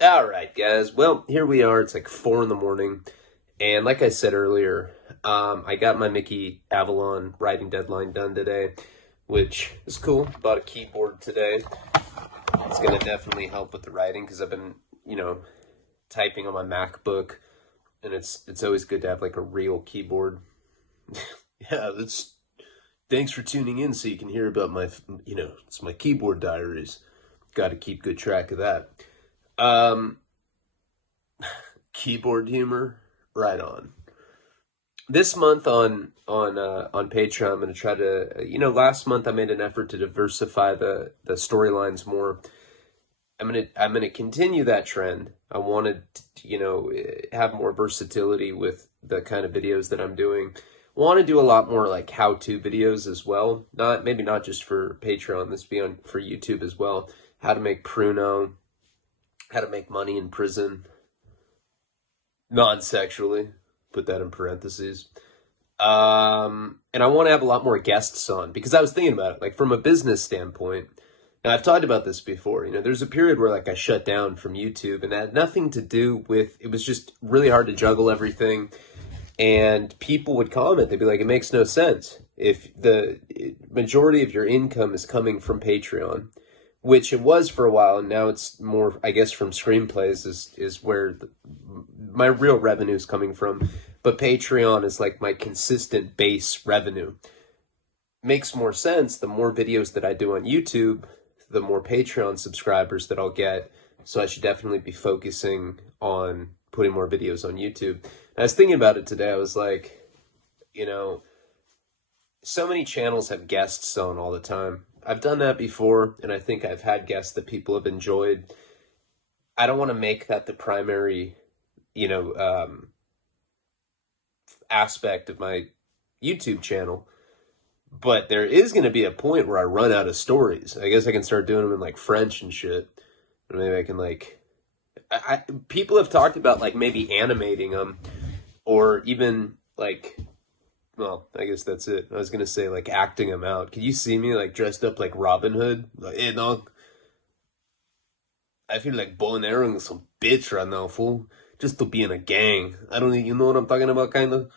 All right, guys. Well, here we are. It's like 4 in the morning. And like I said earlier, I got my Mickey Avalon writing deadline done today, which is cool. Bought a keyboard today. It's going to definitely help with the writing because I've been, typing on my MacBook, and it's always good to have like a real keyboard. Yeah, that's thanks for tuning in so you can hear about my, it's my keyboard diaries. Got to keep good track of that. Um, Keyboard humor, right on. This month on Patreon, I'm gonna try to. Last month I made an effort to diversify the storylines more. I'm gonna continue that trend. I wanted to, have more versatility with the kind of videos that I'm doing. Want to do a lot more like how-to videos as well. Not just for Patreon. This be on for YouTube as well. How to make pruno, how to make money in prison, non-sexually. Put that in parentheses. And I want to have a lot more guests on because I was thinking about it, like from a business standpoint. Now I've talked about this before. There's a period where like I shut down from YouTube, and that had nothing to do with. It was just really hard to juggle everything, and people would comment. They'd be like, "It makes no sense if the majority of your income is coming from Patreon." Which it was for a while, and now it's more, I guess, from screenplays is where my real revenue is coming from. But Patreon is like my consistent base revenue. Makes more sense. The more videos that I do on YouTube, the more Patreon subscribers that I'll get. So I should definitely be focusing on putting more videos on YouTube. And I was thinking about it today. I was like, so many channels have guests on all the time. I've done that before, and I think I've had guests that people have enjoyed. I don't want to make that the primary, aspect of my YouTube channel, but there is going to be a point where I run out of stories. I guess I can start doing them in like French and shit. Or maybe I can like, people have talked about like maybe animating them, or even like, well, I guess that's it. I was gonna say like acting them out. Could you see me like dressed up like Robin Hood? Like, hey dog, I feel like bolonaring some bitch right now, fool. Just to be in a gang. I don't, you know what I'm talking about, kind of.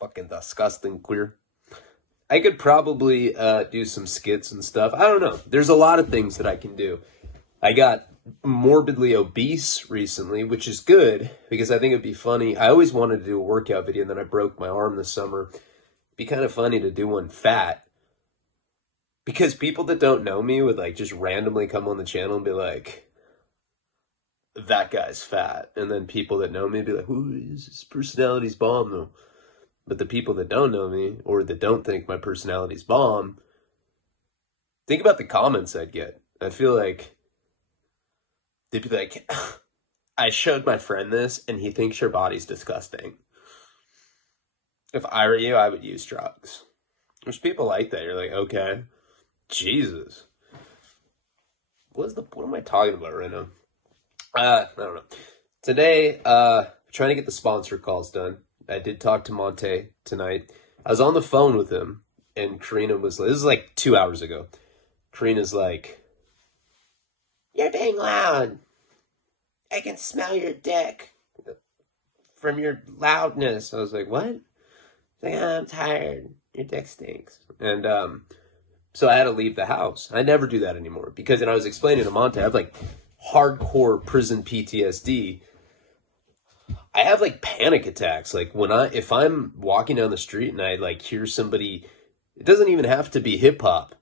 Fucking disgusting queer. I could probably do some skits and stuff. I don't know. There's a lot of things that I can do. I got morbidly obese recently, which is good because I think it'd be funny. I always wanted to do a workout video, and then I broke my arm this summer. It'd be kind of funny to do one fat because people that don't know me would like just randomly come on the channel and be like, that guy's fat. And then people that know me be like, who is his personality's bomb though? But the people that don't know me or that don't think my personality's bomb, think about the comments I'd get. I feel like they'd be like, I showed my friend this and he thinks your body's disgusting. If I were you, I would use drugs. There's people like that. You're like, okay, Jesus. What am I talking about right now? I don't know. Today, trying to get the sponsor calls done. I did talk to Monte tonight. I was on the phone with him, and Karina was like, this is like 2 hours ago. Karina's like, you're being loud. I can smell your dick from your loudness. I was like, what? Like, I'm tired. Your dick stinks. And so I had to leave the house. I never do that anymore because, and I was explaining to Monte, I have like hardcore prison PTSD. I have like panic attacks. Like if I'm walking down the street and I like hear somebody, it doesn't even have to be hip hop.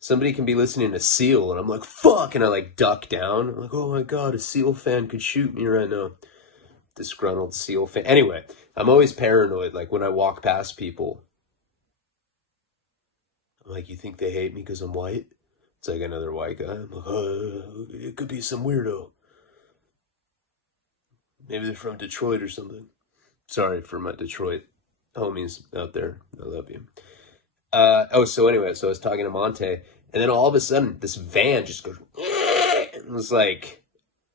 Somebody can be listening to Seal and I'm like, fuck, and I like duck down. I'm like, oh my God, a Seal fan could shoot me right now. Disgruntled Seal fan. Anyway, I'm always paranoid. Like when I walk past people, I'm like, you think they hate me because I'm white? It's like another white guy. I'm like, oh, it could be some weirdo. Maybe they're from Detroit or something. Sorry for my Detroit homies out there. I love you. So anyway, so I was talking to Monte, and then all of a sudden, this van just goes. It was like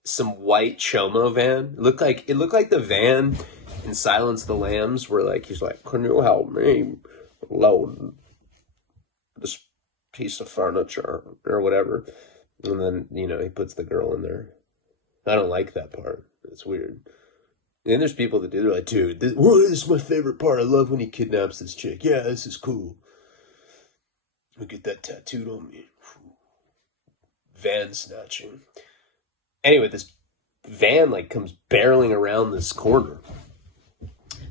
some white Chomo van. It looked like the van in Silence of the Lambs, where like he's like, "Can you help me load this piece of furniture or whatever?" And then, you know, he puts the girl in there. I don't like that part. It's weird. And there's people that do. They're like, dude, this is my favorite part. I love when he kidnaps this chick. Yeah, this is cool. I'll get that tattooed on me. Van snatching. Anyway, this van like comes barreling around this corner.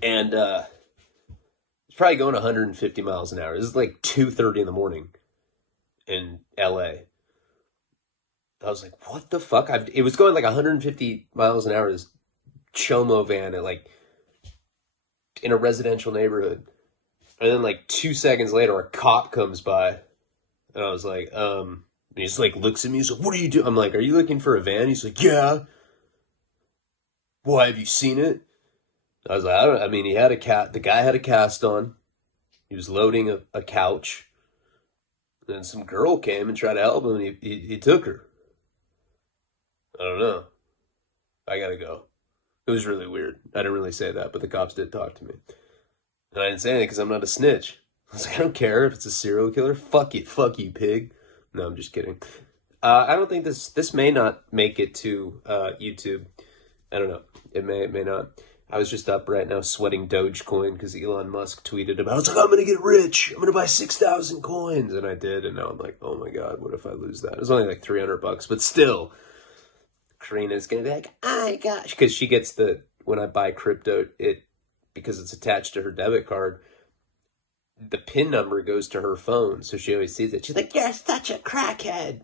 And it's probably going 150 miles an hour. This is like 2:30 in the morning in LA. I was like, what the fuck? It was going like 150 miles an hour, this Chomo van at like in a residential neighborhood. And then like 2 seconds later, a cop comes by. And I was like, and he just like looks at me. He's like, what are you doing? I'm like, are you looking for a van? He's like, yeah. Why, have you seen it? I was like, I mean, the guy had a cast on. He was loading a couch. And then some girl came and tried to help him, and he took her. I don't know. I gotta go. It was really weird. I didn't really say that, but the cops did talk to me. And I didn't say anything because I'm not a snitch. I was like, I don't care if it's a serial killer. Fuck it. Fuck you, pig. No, I'm just kidding. I don't think this may not make it to YouTube. I don't know. It may not. I was just up right now sweating Dogecoin because Elon Musk tweeted about it. I was like, I'm going to get rich. I'm going to buy 6,000 coins. And I did. And now I'm like, oh my God, what if I lose that? It was only like $300, but still. Karina's going to be like, oh my gosh. Because she gets when I buy crypto, because it's attached to her debit card, the PIN number goes to her phone. So she always sees it. She's like, you're such a crackhead.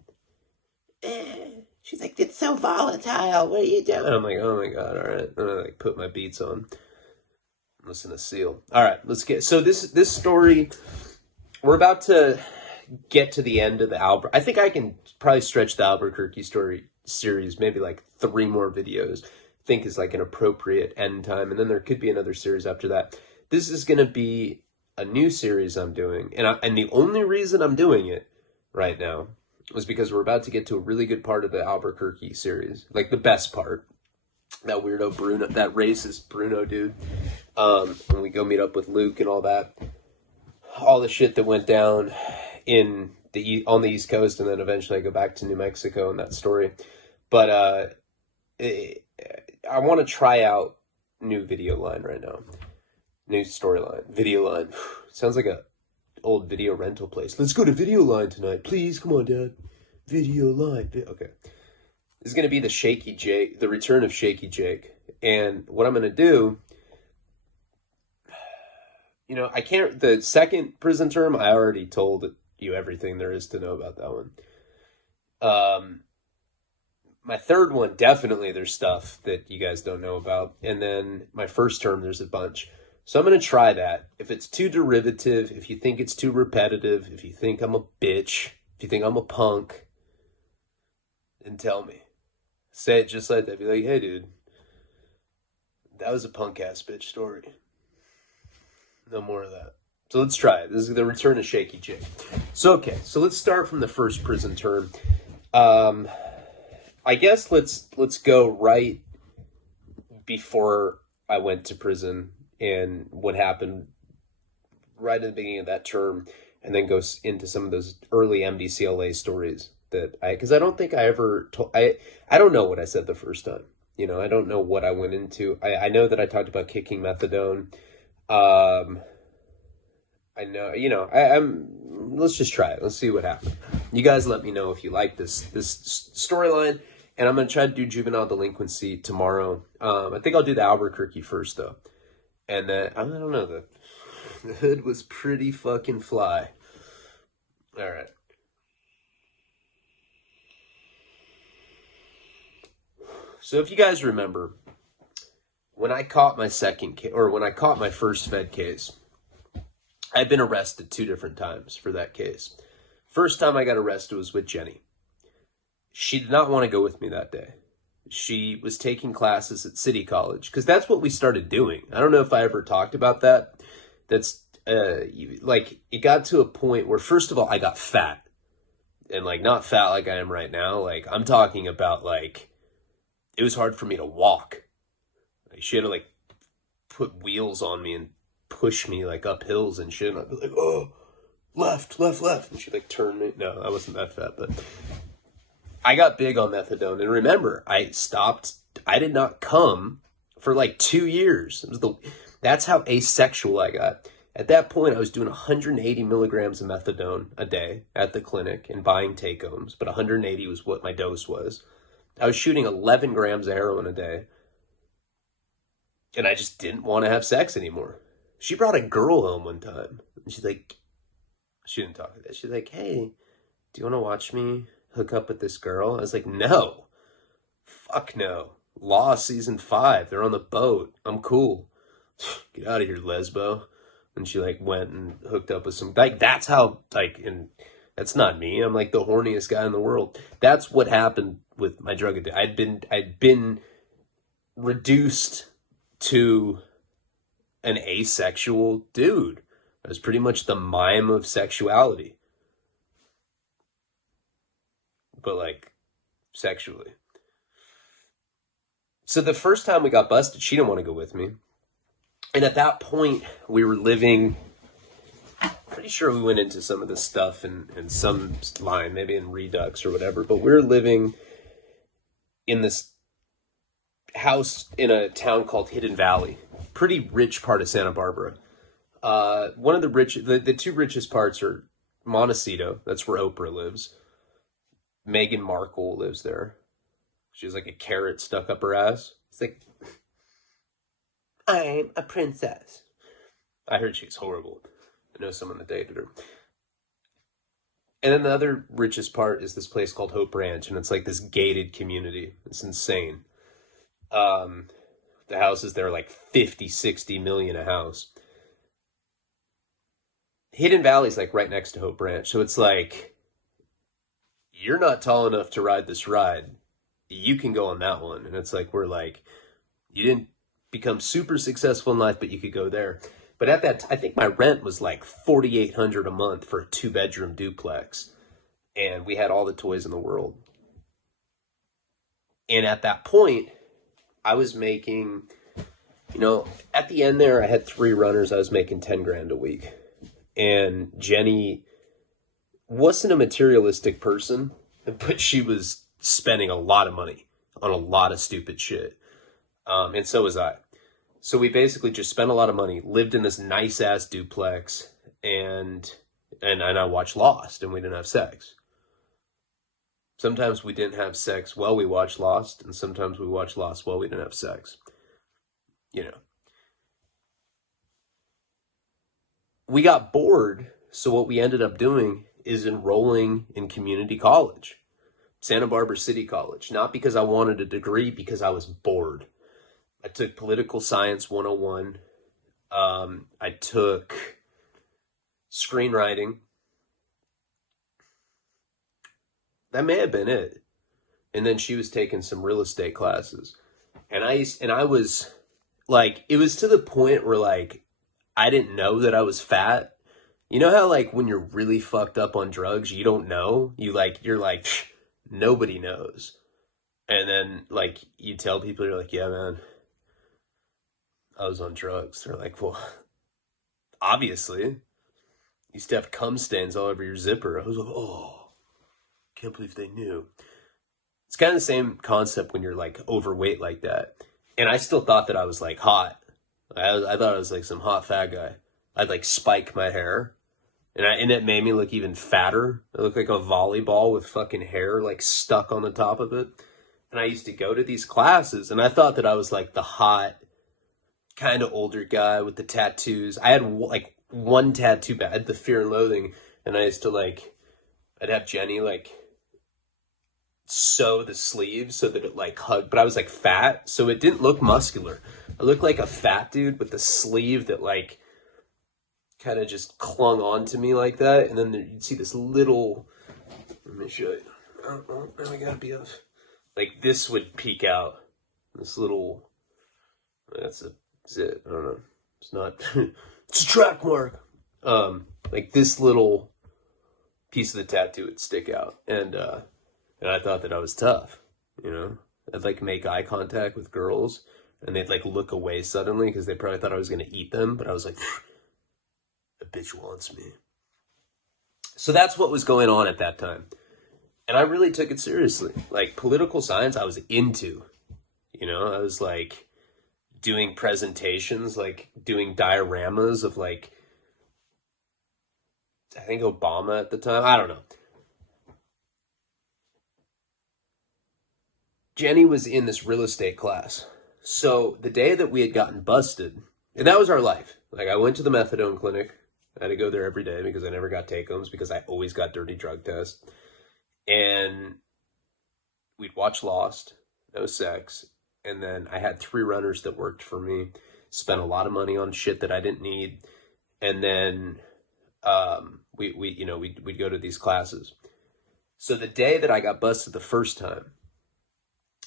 She's like, it's so volatile. What are you doing? I'm like, oh my God, all right. And I like put my beats on. Listen to Seal. All right, let's get, so this story, we're about to get to the end of the I think I can probably stretch the Albuquerque story series, maybe like 3 more videos, I think is like an appropriate end time. And then there could be another series after that. This is going to be a new series I'm doing. And the only reason I'm doing it right now was because we're about to get to a really good part of the Albuquerque series. Like the best part. That weirdo Bruno, that racist Bruno dude. When we go meet up with Luke and all that. All the shit that went down on the East Coast, and then eventually I go back to New Mexico and that story. But I want to try out new video line right now. New storyline. Video line. Sounds like a old video rental place. Let's go to Video Line tonight. Please, come on, Dad. Video Line. Okay. This is going to be the return of Shaky Jake. And what I'm going to do, you know, the second prison term, I already told you everything there is to know about that one. My third one, definitely there's stuff that you guys don't know about. And then my first term, there's a bunch. So I'm going to try that. If it's too derivative, if you think it's too repetitive, if you think I'm a bitch, if you think I'm a punk, then tell me. Say it just like that. Be like, hey, dude, that was a punk-ass bitch story. No more of that. So let's try it. This is the return of Shaky Jake. So, okay. So let's start from the first prison term. I guess let's go right before I went to prison and what happened right at the beginning of that term, and then goes into some of those early MDCLA stories because I don't think I ever told, I don't know what I said the first time. You know, I don't know what I went into. I know that I talked about kicking methadone. I know, you know, let's just try it. Let's see what happens. You guys let me know if you like this storyline, and I'm going to try to do juvenile delinquency tomorrow. I think I'll do the Albuquerque first, though. And then, I don't know, the hood was pretty fucking fly. All right. So if you guys remember, when I caught my first Fed case, I'd been arrested 2 different times for that case. First time I got arrested was with Jenny. She did not want to go with me that day. She was taking classes at City College because that's what we started doing. I don't know if I ever talked about that. That's like it got to a point where, first of all, I got fat, and like not fat like I am right now. Like I'm talking about like it was hard for me to walk. Like, she had to like put wheels on me and push me like up hills and shit. And I'd be like, oh, left. And she'd like turn me. No, I wasn't that fat, but I got big on methadone. And remember, I did not come for like 2 years. That's how asexual I got. At that point, I was doing 180 milligrams of methadone a day at the clinic and buying take-homes, but 180 was what my dose was. I was shooting 11 grams of heroin a day, and I just didn't want to have sex anymore. She brought a girl home one time, and she's like, she didn't talk like that. She's like, hey, do you want to watch me hook up with this girl? I was like, no. Fuck no. Law season 5. They're on the boat. I'm cool. Get out of here, lesbo. And she like went and hooked up with some, like, that's how, like, and that's not me. I'm like the horniest guy in the world. That's what happened with my drug addiction. I'd been reduced to an asexual dude. I was pretty much the mime of sexuality. But like sexually. So the first time we got busted, she didn't want to go with me. And at that point, we were living, pretty sure we went into some of this stuff in some line, maybe in Redux or whatever, but we were living in this house in a town called Hidden Valley, pretty rich part of Santa Barbara. One of the two richest parts are Montecito, that's where Oprah lives. Meghan Markle lives there. She has like a carrot stuck up her ass. It's like, I'm a princess. I heard she's horrible. I know someone that dated her. And then the other richest part is this place called Hope Ranch, and it's like this gated community. It's insane. The houses there are like 50, 60 million a house. Hidden Valley's like right next to Hope Ranch, so it's like, you're not tall enough to ride this ride. You can go on that one. And it's like, we're like, you didn't become super successful in life, but you could go there. But at that, I think my rent was like $4,800 a month for a 2-bedroom duplex. And we had all the toys in the world. And at that point, I was making, at the end there, I had 3 runners. I was making 10 grand a week. And Jenny wasn't a materialistic person, but she was spending a lot of money on a lot of stupid shit. And so was I. So we basically just spent a lot of money, lived in this nice ass duplex, and I watched Lost, and we didn't have sex. Sometimes we didn't have sex while we watched Lost, and sometimes we watched Lost while we didn't have sex. We got bored, so what we ended up doing is enrolling in community college. Santa Barbara City College. Not because I wanted a degree, because I was bored. I took Political Science 101. I took screenwriting. That may have been it. And then she was taking some real estate classes. And I was like, it was to the point where like, I didn't know that I was fat. You know how like when you're really fucked up on drugs, you don't know? You're like, nobody knows. And then like you tell people, you're like, yeah, man, I was on drugs. They're like, well, obviously. You used to have cum stains all over your zipper. I was like, oh, can't believe they knew. It's kind of the same concept when you're like overweight like that. And I still thought that I was like hot. I thought I was like some hot fat guy. I'd like spike my hair. And it made me look even fatter. I looked like a volleyball with fucking hair like stuck on the top of it. And I used to go to these classes, and I thought that I was like the hot, kind of older guy with the tattoos. I had like one tattoo, but I had the Fear and Loathing, and I used to like, I'd have Jenny like sew the sleeves so that it like hugged, but I was like fat, so it didn't look muscular. I looked like a fat dude with the sleeve that like kind of just clung on to me like that, and then you'd see this little, let me show you, oh, now I gotta be off, like this would peek out, this little, that's it, I don't know, it's not, it's a track mark, like this little piece of the tattoo would stick out, and I thought that I was tough, I'd like make eye contact with girls, and they'd like look away suddenly, because they probably thought I was gonna eat them, but I was like, a bitch wants me. So that's what was going on at that time. And I really took it seriously. Like, political science, I was into. You know, I was like doing presentations, like doing dioramas of like, I think Obama at the time. I don't know. Jenny was in this real estate class. So the day that we had gotten busted, and that was our life. Like, I went to the methadone clinic. I had to go there every day because I never got take-homes because I always got dirty drug tests. And we'd watch Lost, no sex. And then I had 3 runners that worked for me, spent a lot of money on shit that I didn't need. And then we'd go to these classes. So the day that I got busted the first time,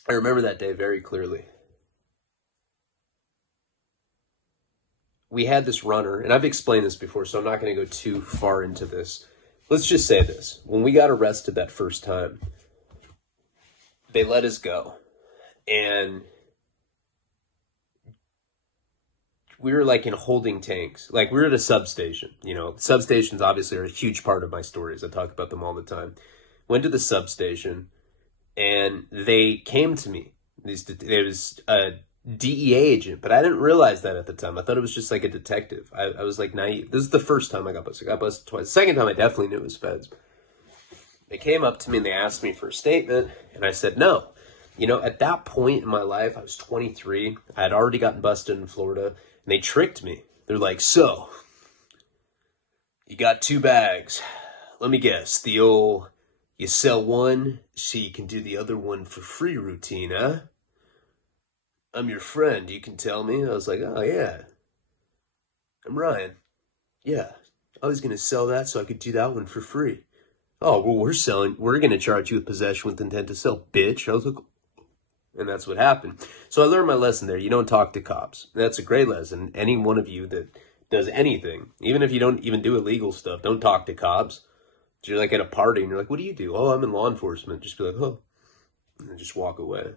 I remember that day very clearly. We had this runner, and I've explained this before, so I'm not going to go too far into this. Let's just say this. When we got arrested that first time, they let us go. And we were like in holding tanks. Like, we were at a substation. You know, substations obviously are a huge part of my stories. I talk about them all the time. Went to the substation, and they came to me. There was a DEA agent, but I didn't realize that at the time. I thought it was just like a detective. I was like naive. This is the first time I got busted. I got busted twice. The second time I definitely knew it was feds. They came up to me and they asked me for a statement, and I said no. You know, at that point in my life, I was 23. I had already gotten busted in Florida, and they tricked me. They're like, so, you got 2 bags. Let me guess, the old, you sell one so you can do the other one for free routine, huh? I'm your friend, you can tell me. I was like, oh yeah, I'm Ryan. Yeah, I was going to sell that so I could do that one for free. Oh, well, we're going to charge you with possession with intent to sell, bitch. I was like, and that's what happened. So I learned my lesson there. You don't talk to cops. That's a great lesson. Any one of you that does anything, even if you don't even do illegal stuff, don't talk to cops. You're like at a party and you're like, what do you do? Oh, I'm in law enforcement. Just be like, oh, and then just walk away.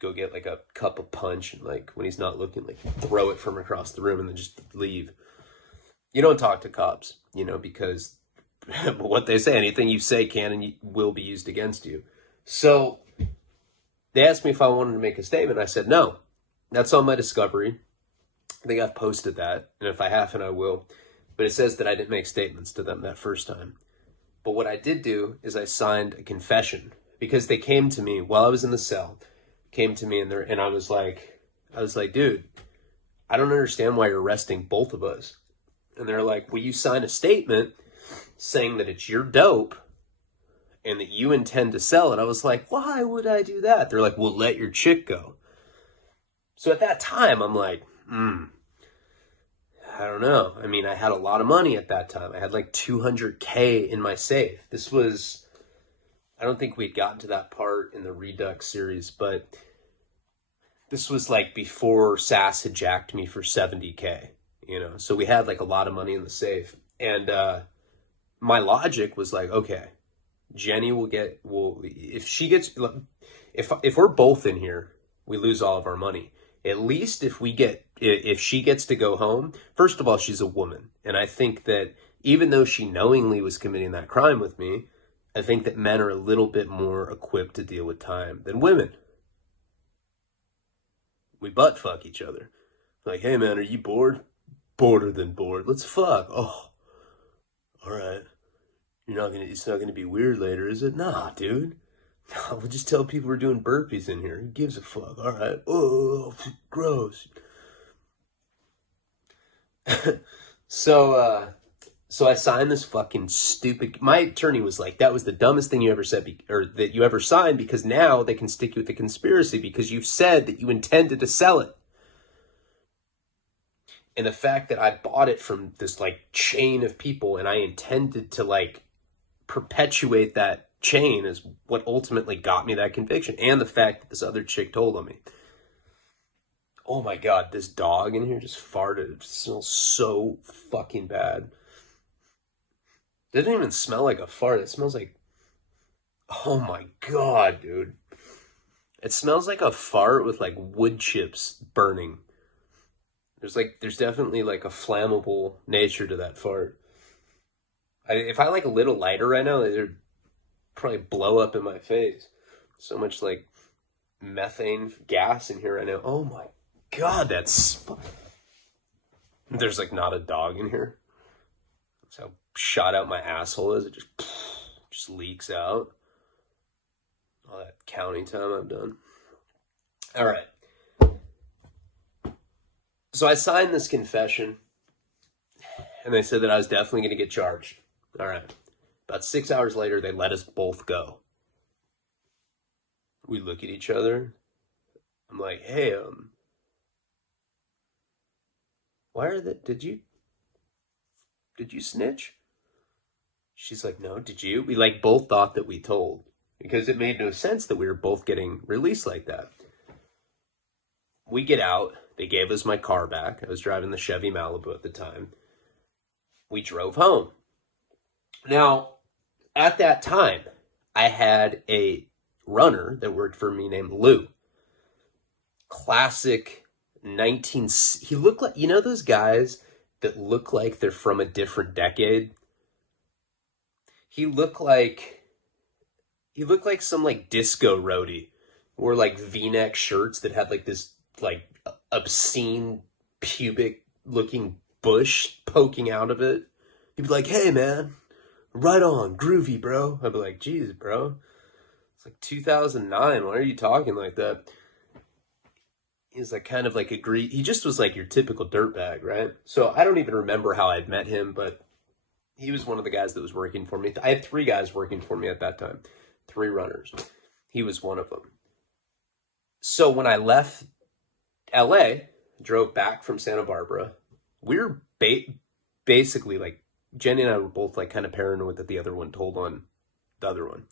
Go get like a cup of punch and like when he's not looking, like throw it from across the room and then just leave. You don't talk to cops, you know, because what they say, anything you say can and will be used against you. So they asked me if I wanted to make a statement. I said no. That's on my discovery. I think I've posted that, and if I haven't, I will. But it says that I didn't make statements to them that first time. But what I did do is I signed a confession because they came to me while I was in the cell. Came to me and I was like, dude, I don't understand why you're arresting both of us. And they're like, well, you sign a statement saying that it's your dope and that you intend to sell it. I was like, why would I do that? They're like, well, let your chick go. So at that time, I'm like, I don't know. I mean, I had a lot of money at that time. I had like $200K in my safe. This was, I don't think we'd gotten to that part in the Redux series, but this was like before SAS had jacked me for $70K, you know? So we had like a lot of money in the safe. And my logic was like, okay, Jenny if we're both in here, we lose all of our money. At least if she gets to go home, first of all, she's a woman. And I think that even though she knowingly was committing that crime with me, I think that men are a little bit more equipped to deal with time than women. We butt fuck each other. Like, hey man, are you bored? Border than bored. Let's fuck. Oh, all right. It's not gonna be weird later, is it? Nah, dude. No, we'll just tell people we're doing burpees in here. Who gives a fuck? All right. Oh, gross. So I signed this fucking stupid. My attorney was like, "That was the dumbest thing you ever said, or that you ever signed, because now they can stick you with the conspiracy because you've said that you intended to sell it." And the fact that I bought it from this like chain of people and I intended to like perpetuate that chain is what ultimately got me that conviction. And the fact that this other chick told on me. Oh my God, this dog in here just farted. It smells so fucking bad. It doesn't even smell like a fart. It smells like, oh my God, dude. It smells like a fart with like wood chips burning. There's definitely like a flammable nature to that fart. If I like a little lighter right now, there'd probably blow up in my face. So much like methane gas in here right now. Oh my God, there's like not a dog in here. That's how shot out my asshole is. It just leaks out. All that counting time I've done. All right. So I signed this confession, and they said that I was definitely going to get charged. All right. About 6 hours later, they let us both go. We look at each other. I'm like, hey, why are they, did you snitch? She's like, no, did you? We like both thought that we told, because it made no sense that we were both getting released like that. We get out. They gave us my car back. I was driving the Chevy Malibu at the time. We drove home. Now, at that time, I had a runner that worked for me named Lou. Classic he looked like, you know those guys that look like they're from a different decade? He looked like some like disco roadie. Wore like V-neck shirts that had like this like obscene pubic looking bush poking out of it. He'd be like, hey man, right on, groovy bro. I'd be like, geez bro, it's like 2009, why are you talking like that? He's like kind of like he just was like your typical dirtbag, right? So I don't even remember how I'd met him, but he was one of the guys that was working for me. I had 3 guys working for me at that time, 3 runners. He was one of them. So when I left LA, drove back from Santa Barbara, we were basically like, Jenny and I were both like kind of paranoid that the other one told on the other one.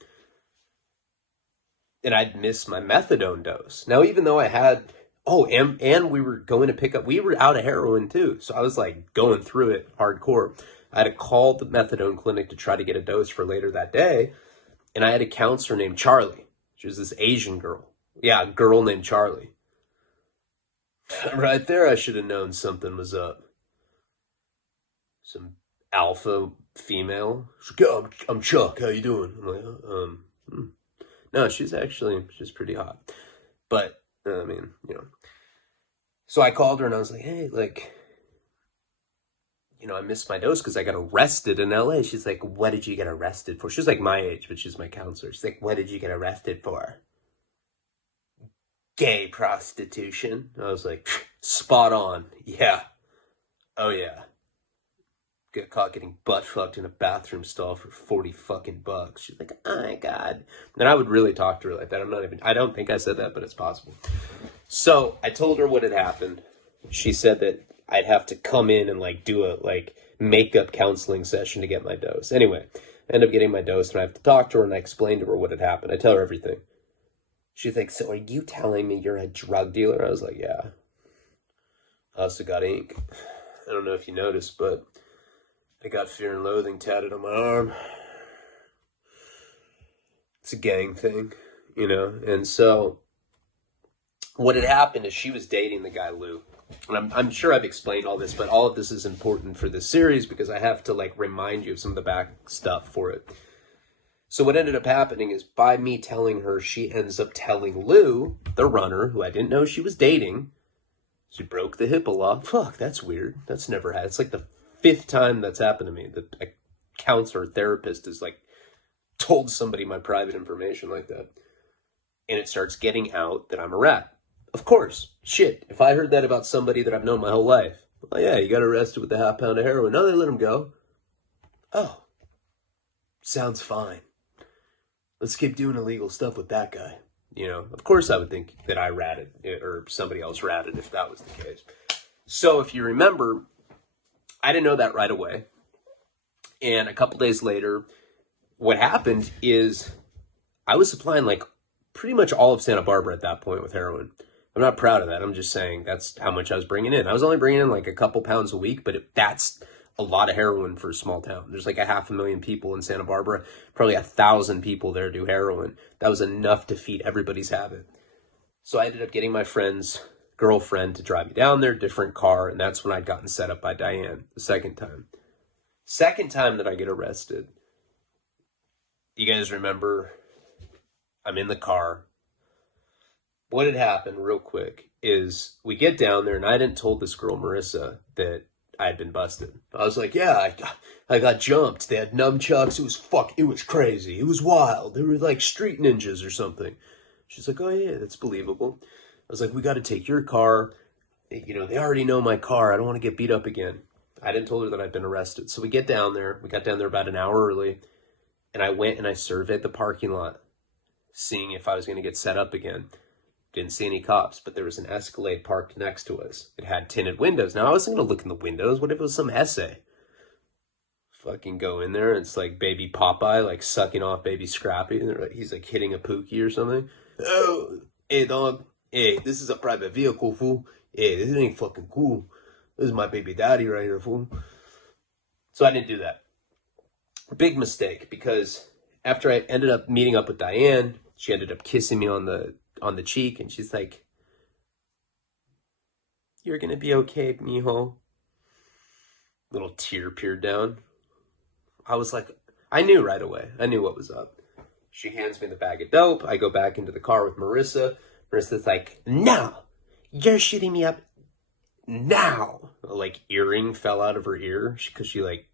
And I'd missed my methadone dose. Now, even though I had, and we were going to pick up, we were out of heroin too. So I was like going through it hardcore. I had to call the methadone clinic to try to get a dose for later that day. And I had a counselor named Charlie. She was this Asian girl. Yeah, a girl named Charlie. Right there, I should have known something was up. Some alpha female. She's like, yeah, I'm Chuck. How you doing? I'm like, No, she's pretty hot. But, I mean, you know. So I called her and I was like, hey, like, you know, I missed my dose because I got arrested in LA. She's like, what did you get arrested for? She was like my age, but she's my counselor. She's like, what did you get arrested for? Gay prostitution. I was like, spot on. Yeah. Oh, yeah. Get caught getting butt fucked in a bathroom stall for 40 fucking bucks. She's like, oh my God. And I would really talk to her like that. I don't think I said that, but it's possible. So I told her what had happened. She said that I'd have to come in and like do a like makeup counseling session to get my dose. Anyway, I end up getting my dose and I have to talk to her and I explain to her what had happened. I tell her everything. She's like, so are you telling me you're a drug dealer? I was like, yeah. I also got ink. I don't know if you noticed, but I got Fear and Loathing tatted on my arm. It's a gang thing, you know? And so what had happened is she was dating the guy Lou. And I'm sure I've explained all this, but all of this is important for this series because I have to like remind you of some of the back stuff for it. So what ended up happening is by me telling her, she ends up telling Lou, the runner, who I didn't know she was dating. She broke the HIPAA law. Fuck, that's weird. That's never had. It's like the 5th time that's happened to me that a counselor or therapist has like told somebody my private information like that. And it starts getting out that I'm a rat. Of course. Shit. If I heard that about somebody that I've known my whole life. Well, yeah, you got arrested with a half pound of heroin. No, they let him go. Oh. Sounds fine. Let's keep doing illegal stuff with that guy. You know, of course I would think that I ratted or somebody else ratted if that was the case. So if you remember, I didn't know that right away. And a couple days later, what happened is I was supplying like pretty much all of Santa Barbara at that point with heroin. I'm not proud of that. I'm just saying that's how much I was bringing in. I was only bringing in like a couple pounds a week, but that's a lot of heroin for a small town. There's like 500,000 people in Santa Barbara. Probably 1,000 people there do heroin. That was enough to feed everybody's habit. So I ended up getting my friend's girlfriend to drive me down there, different car, and that's when I'd gotten set up by Diane the second time. Second time that I get arrested you guys remember, I'm in the car. What had happened real quick is we get down there and I hadn't told this girl, Marissa, that I had been busted. I was like, yeah, I got jumped. They had nunchucks. It was crazy. It was wild. They were like street ninjas or something. She's like, oh yeah, that's believable. I was like, we got to take your car. You know, they already know my car. I don't want to get beat up again. I didn't tell her that I'd been arrested. So we get down there. We got down there about an hour early. And I went and I surveyed the parking lot, seeing if I was going to get set up again. Didn't see any cops, but there was an Escalade parked next to us. It had tinted windows. Now, I wasn't going to look in the windows. What if it was some essay? Fucking go in there, and it's like baby Popeye, like sucking off baby Scrappy. And he's like hitting a Pookie or something. Oh, hey, dog. Hey, this is a private vehicle, fool. Hey, this ain't fucking cool. This is my baby daddy right here, fool. So I didn't do that. Big mistake, because after I ended up meeting up with Diane, she ended up kissing me on the cheek, and she's like, you're gonna be okay, mijo. Little tear peered down. I was like, I knew right away. I knew what was up. She hands me the bag of dope. I go back into the car with Marissa. Marissa's like, no, you're shooting me up now. Like, earring fell out of her ear because she like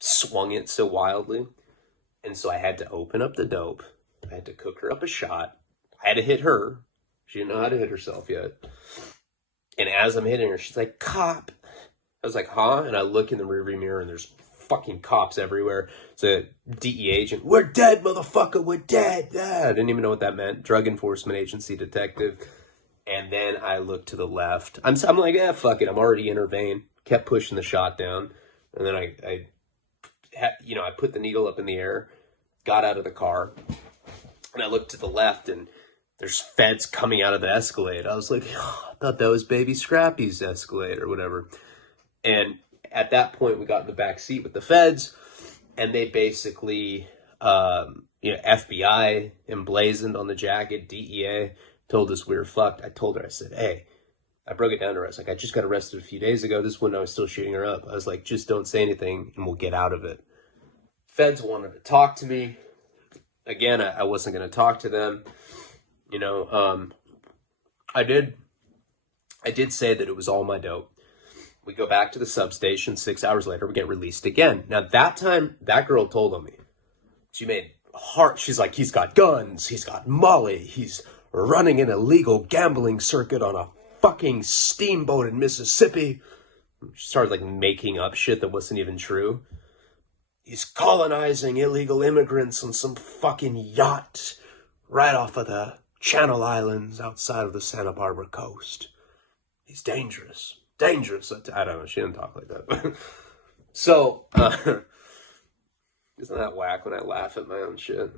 swung it so wildly. And so I had to open up the dope. I had to cook her up a shot. I had to hit her. She didn't know how to hit herself yet. And as I'm hitting her, she's like, cop. I was like, huh? And I look in the rearview mirror and there's fucking cops everywhere. It's a DEA agent. We're dead, motherfucker. We're dead. I didn't even know what that meant. Drug Enforcement Agency detective. And then I look to the left. I'm like, fuck it. I'm already in her vein. Kept pushing the shot down. And then I put the needle up in the air, got out of the car, and I looked to the left, and there's feds coming out of the Escalade. I was like, oh, I thought that was baby Scrappy's Escalade or whatever. And at that point, we got in the back seat with the feds, and they basically, FBI emblazoned on the jacket, DEA told us we were fucked. I told her, I said, hey, I broke it down to her. I was like, I just got arrested a few days ago. This is when I was still shooting her up. I was like, just don't say anything, and we'll get out of it. Feds wanted to talk to me. Again, I wasn't going to talk to them. I did say that it was all my dope. We go back to the substation. 6 hours later, we get released again. Now, that time, that girl told on me. She made heart. She's like, he's got guns. He's got Molly. He's running an illegal gambling circuit on a fucking steamboat in Mississippi. She started like making up shit that wasn't even true. He's colonizing illegal immigrants on some fucking yacht right off of the Channel Islands outside of the Santa Barbara coast. He's dangerous. Dangerous. I don't know. She didn't talk like that. So, isn't that whack when I laugh at my own shit?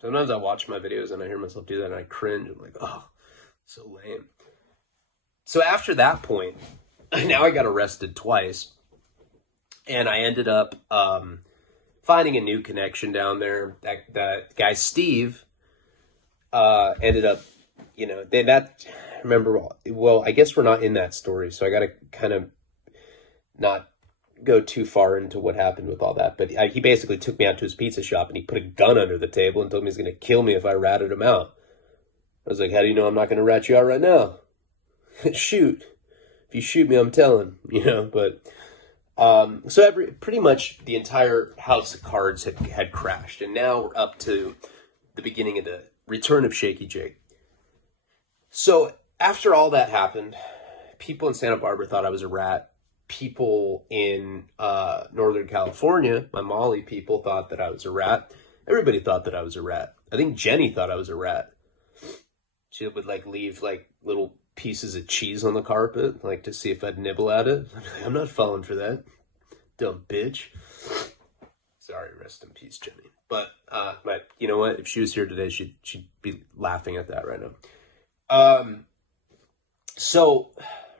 Sometimes I watch my videos and I hear myself do that and I cringe. I'm like, oh, so lame. So after that point, now I got arrested twice. And I ended up finding a new connection down there. That guy, Steve, ended up, I guess we're not in that story. So I got to kind of not go too far into what happened with all that. But he basically took me out to his pizza shop and he put a gun under the table and told me he's going to kill me if I ratted him out. I was like, how do you know I'm not going to rat you out right now? Shoot. If you shoot me, I'm telling, but... So pretty much the entire house of cards had crashed, and now we're up to the beginning of the return of Shaky Jake. So after all that happened, people in Santa Barbara thought I was a rat. People in Northern California, my Molly people, thought that I was a rat. Everybody thought that I was a rat. I think Jenny thought I was a rat. She would leave little pieces of cheese on the carpet, to see if I'd nibble at it. I'm not falling for that. Dumb bitch. Sorry, rest in peace, Jenny. But you know what? If she was here today, she'd be laughing at that right now. So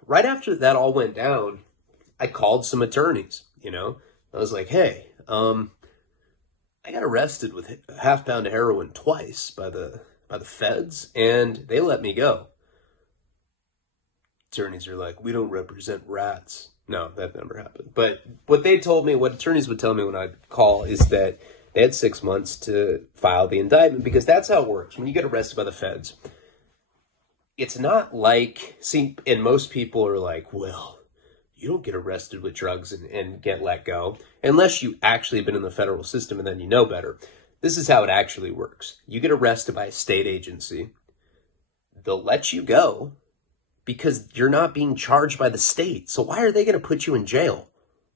right after that all went down, I called some attorneys, I was like, hey, I got arrested with a half pound of heroin twice by the feds, and they let me go. Attorneys are like, we don't represent rats. No, that never happened. But what they told me, what attorneys would tell me when I call, is that they had 6 months to file the indictment, because that's how it works. When you get arrested by the feds, it's not like, see, and most people are like, well, you don't get arrested with drugs and get let go unless you actually have been in the federal system and then you know better. This is how it actually works. You get arrested by a state agency. They'll let you go because you're not being charged by the state. So why are they going to put you in jail?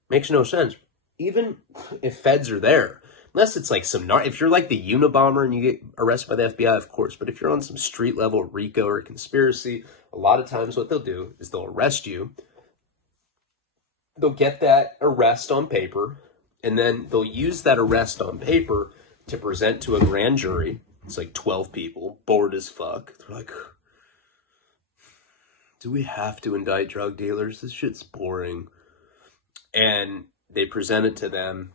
Makes no sense. Even if feds are there, unless it's like if you're like the Unabomber and you get arrested by the FBI, of course. But if you're on some street level RICO or conspiracy, a lot of times what they'll do is they'll arrest you. They'll get that arrest on paper, and then they'll use that arrest on paper to present to a grand jury. It's like 12 people, bored as fuck. They're like, do we have to indict drug dealers? This shit's boring. And they present it to them.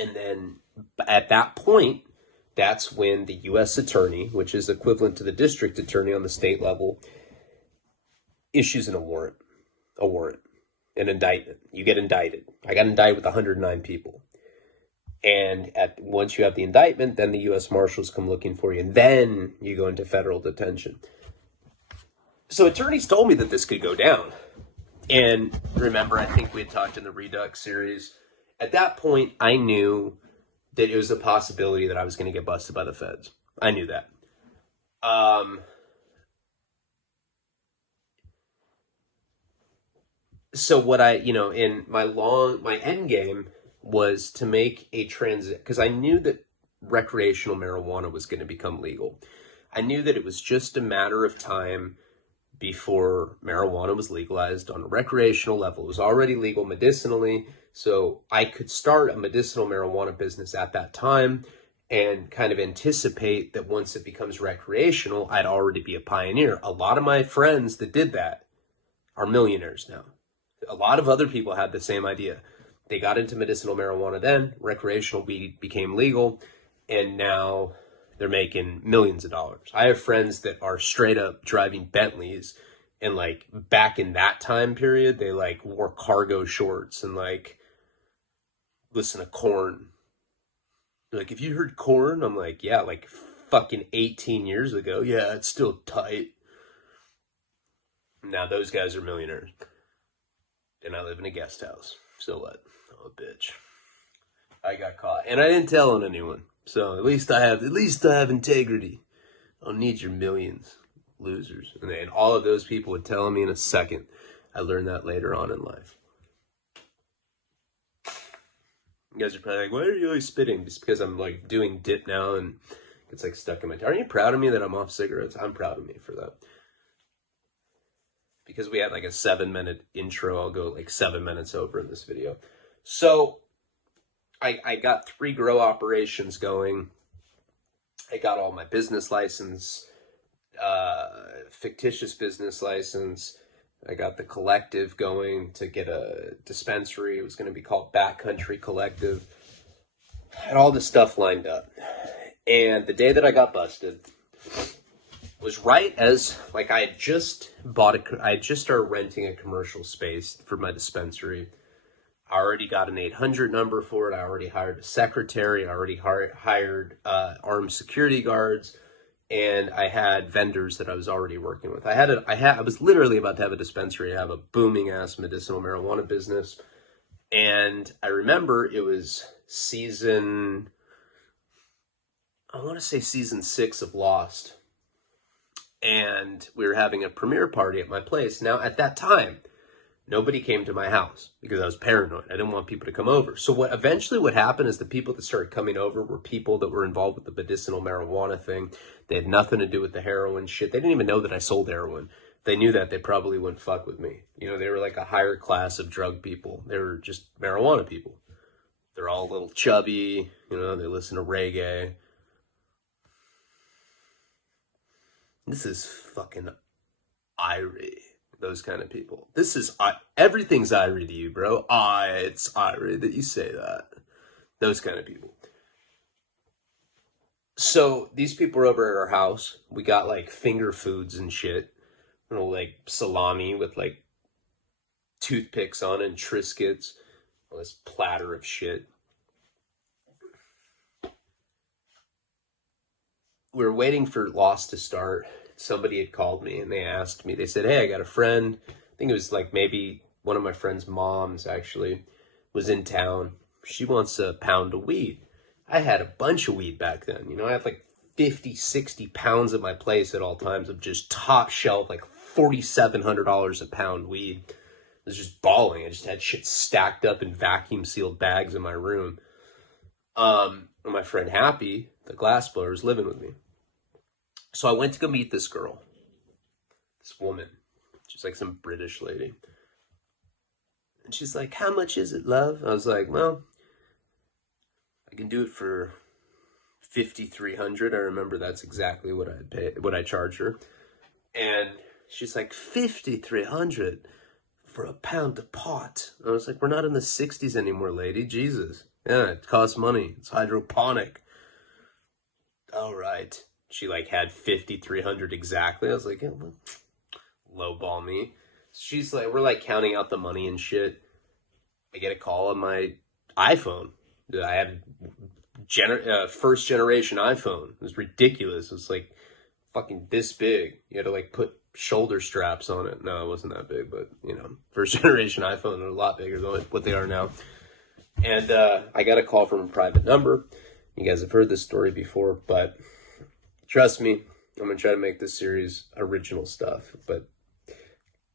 And then at that point, that's when the U.S. attorney, which is equivalent to the district attorney on the state level, issues a warrant, an indictment. You get indicted. I got indicted with 109 people. And once you have the indictment, then the U.S. Marshals come looking for you, and then you go into federal detention. So attorneys told me that this could go down. And remember, I think we had talked in the Redux series. At that point, I knew that it was a possibility that I was going to get busted by the feds. I knew that. So what in my end game was to make a transit, because I knew that recreational marijuana was going to become legal. I knew that it was just a matter of time before marijuana was legalized on a recreational level. It was already legal medicinally, so I could start a medicinal marijuana business at that time and kind of anticipate that once it becomes recreational, I'd already be a pioneer. A lot of my friends that did that are millionaires now. A lot of other people had the same idea. They got into medicinal marijuana then, recreational weed became legal, and now they're making millions of dollars. I have friends that are straight up driving Bentleys, and like back in that time period, they like wore cargo shorts and like listen to Korn. They're like, if you heard Korn, I'm like, yeah, like fucking 18 years ago. Yeah, it's still tight. Now those guys are millionaires. And I live in a guest house. So what? Oh, bitch. I got caught. And I didn't tell on anyone. So at least I have integrity. I don't need your millions, losers. And all of those people would tell me in a second. I learned that later on in life. You guys are probably like, why are you always spitting? Just because I'm like doing dip now and it's like stuck in my tongue. Aren't you proud of me that I'm off cigarettes? I'm proud of me for that. Because we had like a 7-minute intro, I'll go like 7 minutes over in this video. So I got 3 grow operations going. I got all my business license, fictitious business license. I got the collective going to get a dispensary. It was going to be called Backcountry Collective. I had all this stuff lined up. And the day that I got busted was right as like I had just started renting a commercial space for my dispensary. I already got an 800 number for it. I already hired a secretary. I already hired armed security guards, and I had vendors that I was already working with. I was literally about to have a dispensary. I have a booming ass medicinal marijuana business, and I remember it was season 6 of Lost. And we were having a premiere party at my place. Now, at that time, nobody came to my house because I was paranoid. I didn't want people to come over. So what happened is the people that started coming over were people that were involved with the medicinal marijuana thing. They had nothing to do with the heroin shit. They didn't even know that I sold heroin. If they knew that, they probably wouldn't fuck with me. You know, they were like a higher class of drug people. They were just marijuana people. They're all a little chubby. You know, they listen to reggae. This is fucking Irie, those kind of people. This is, everything's Irie to you, bro. It's Irie that you say that. Those kind of people. So these people were over at our house. We got like finger foods and shit. You know, like salami with like toothpicks on it and Triscuits, all this platter of shit. We were waiting for Lost to start. Somebody had called me and they asked me, they said, hey, I got a friend. I think it was like maybe one of my friend's moms actually was in town. She wants a pound of weed. I had a bunch of weed back then. You know, I had like 50, 60 pounds at my place at all times of just top shelf, like $4,700 a pound weed. I was just balling. I just had shit stacked up in vacuum sealed bags in my room. And my friend Happy, the glass blower, was living with me. So I went to go meet this girl, this woman. She's like some British lady. And she's like, how much is it, love? I was like, well, I can do it for $5,300. I remember that's exactly what I paid, what I charged her. And she's like, $5,300 for a pound of pot. I was like, we're not in the 60s anymore, lady. Jesus. Yeah, it costs money. It's hydroponic. All right. She like had 5,300 exactly. I was like, yeah, well, lowball me. She's like, we're like counting out the money and shit. I get a call on my iPhone. I had first generation iPhone. It was ridiculous. It was like fucking this big. You had to like put shoulder straps on it. No, it wasn't that big, but you know, first generation iPhone are a lot bigger than what they are now. And I got a call from a private number. You guys have heard this story before, but trust me, I'm going to try to make this series original stuff, but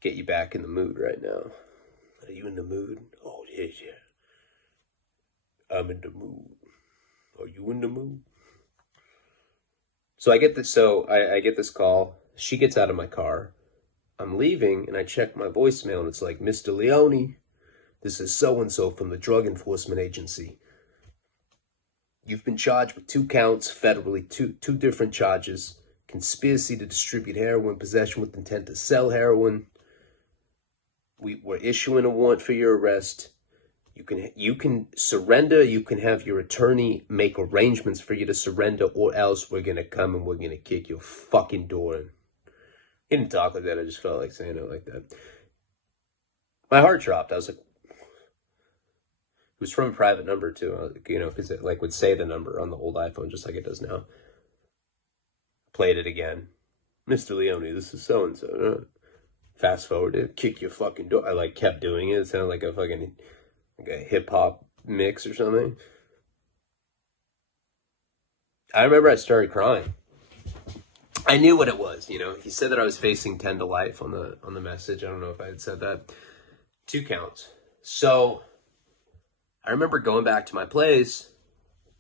get you back in the mood right now. Are you in the mood? Oh, yeah. I'm in the mood. Are you in the mood? So I get this call. She gets out of my car. I'm leaving, and I check my voicemail, and it's like, Mr. Leone, this is so-and-so from the Drug Enforcement Agency. You've been charged with 2 counts federally, two different charges. Conspiracy to distribute heroin, possession with intent to sell heroin. We're issuing a warrant for your arrest. You can surrender. You can have your attorney make arrangements for you to surrender, or else we're going to come and we're going to kick your fucking door in. He didn't talk like that. I just felt like saying it like that. My heart dropped. I was like, it was from a private number too, you know, because it like would say the number on the old iPhone just like it does now. Played it again. Mr. Leone, this is so-and-so. Fast forward it, kick your fucking door. I like kept doing it. It sounded like a fucking like a hip hop mix or something. I remember I started crying. I knew what it was, you know. He said that I was facing 10 to life on the message. I don't know if I had said that. 2 counts. So I remember going back to my place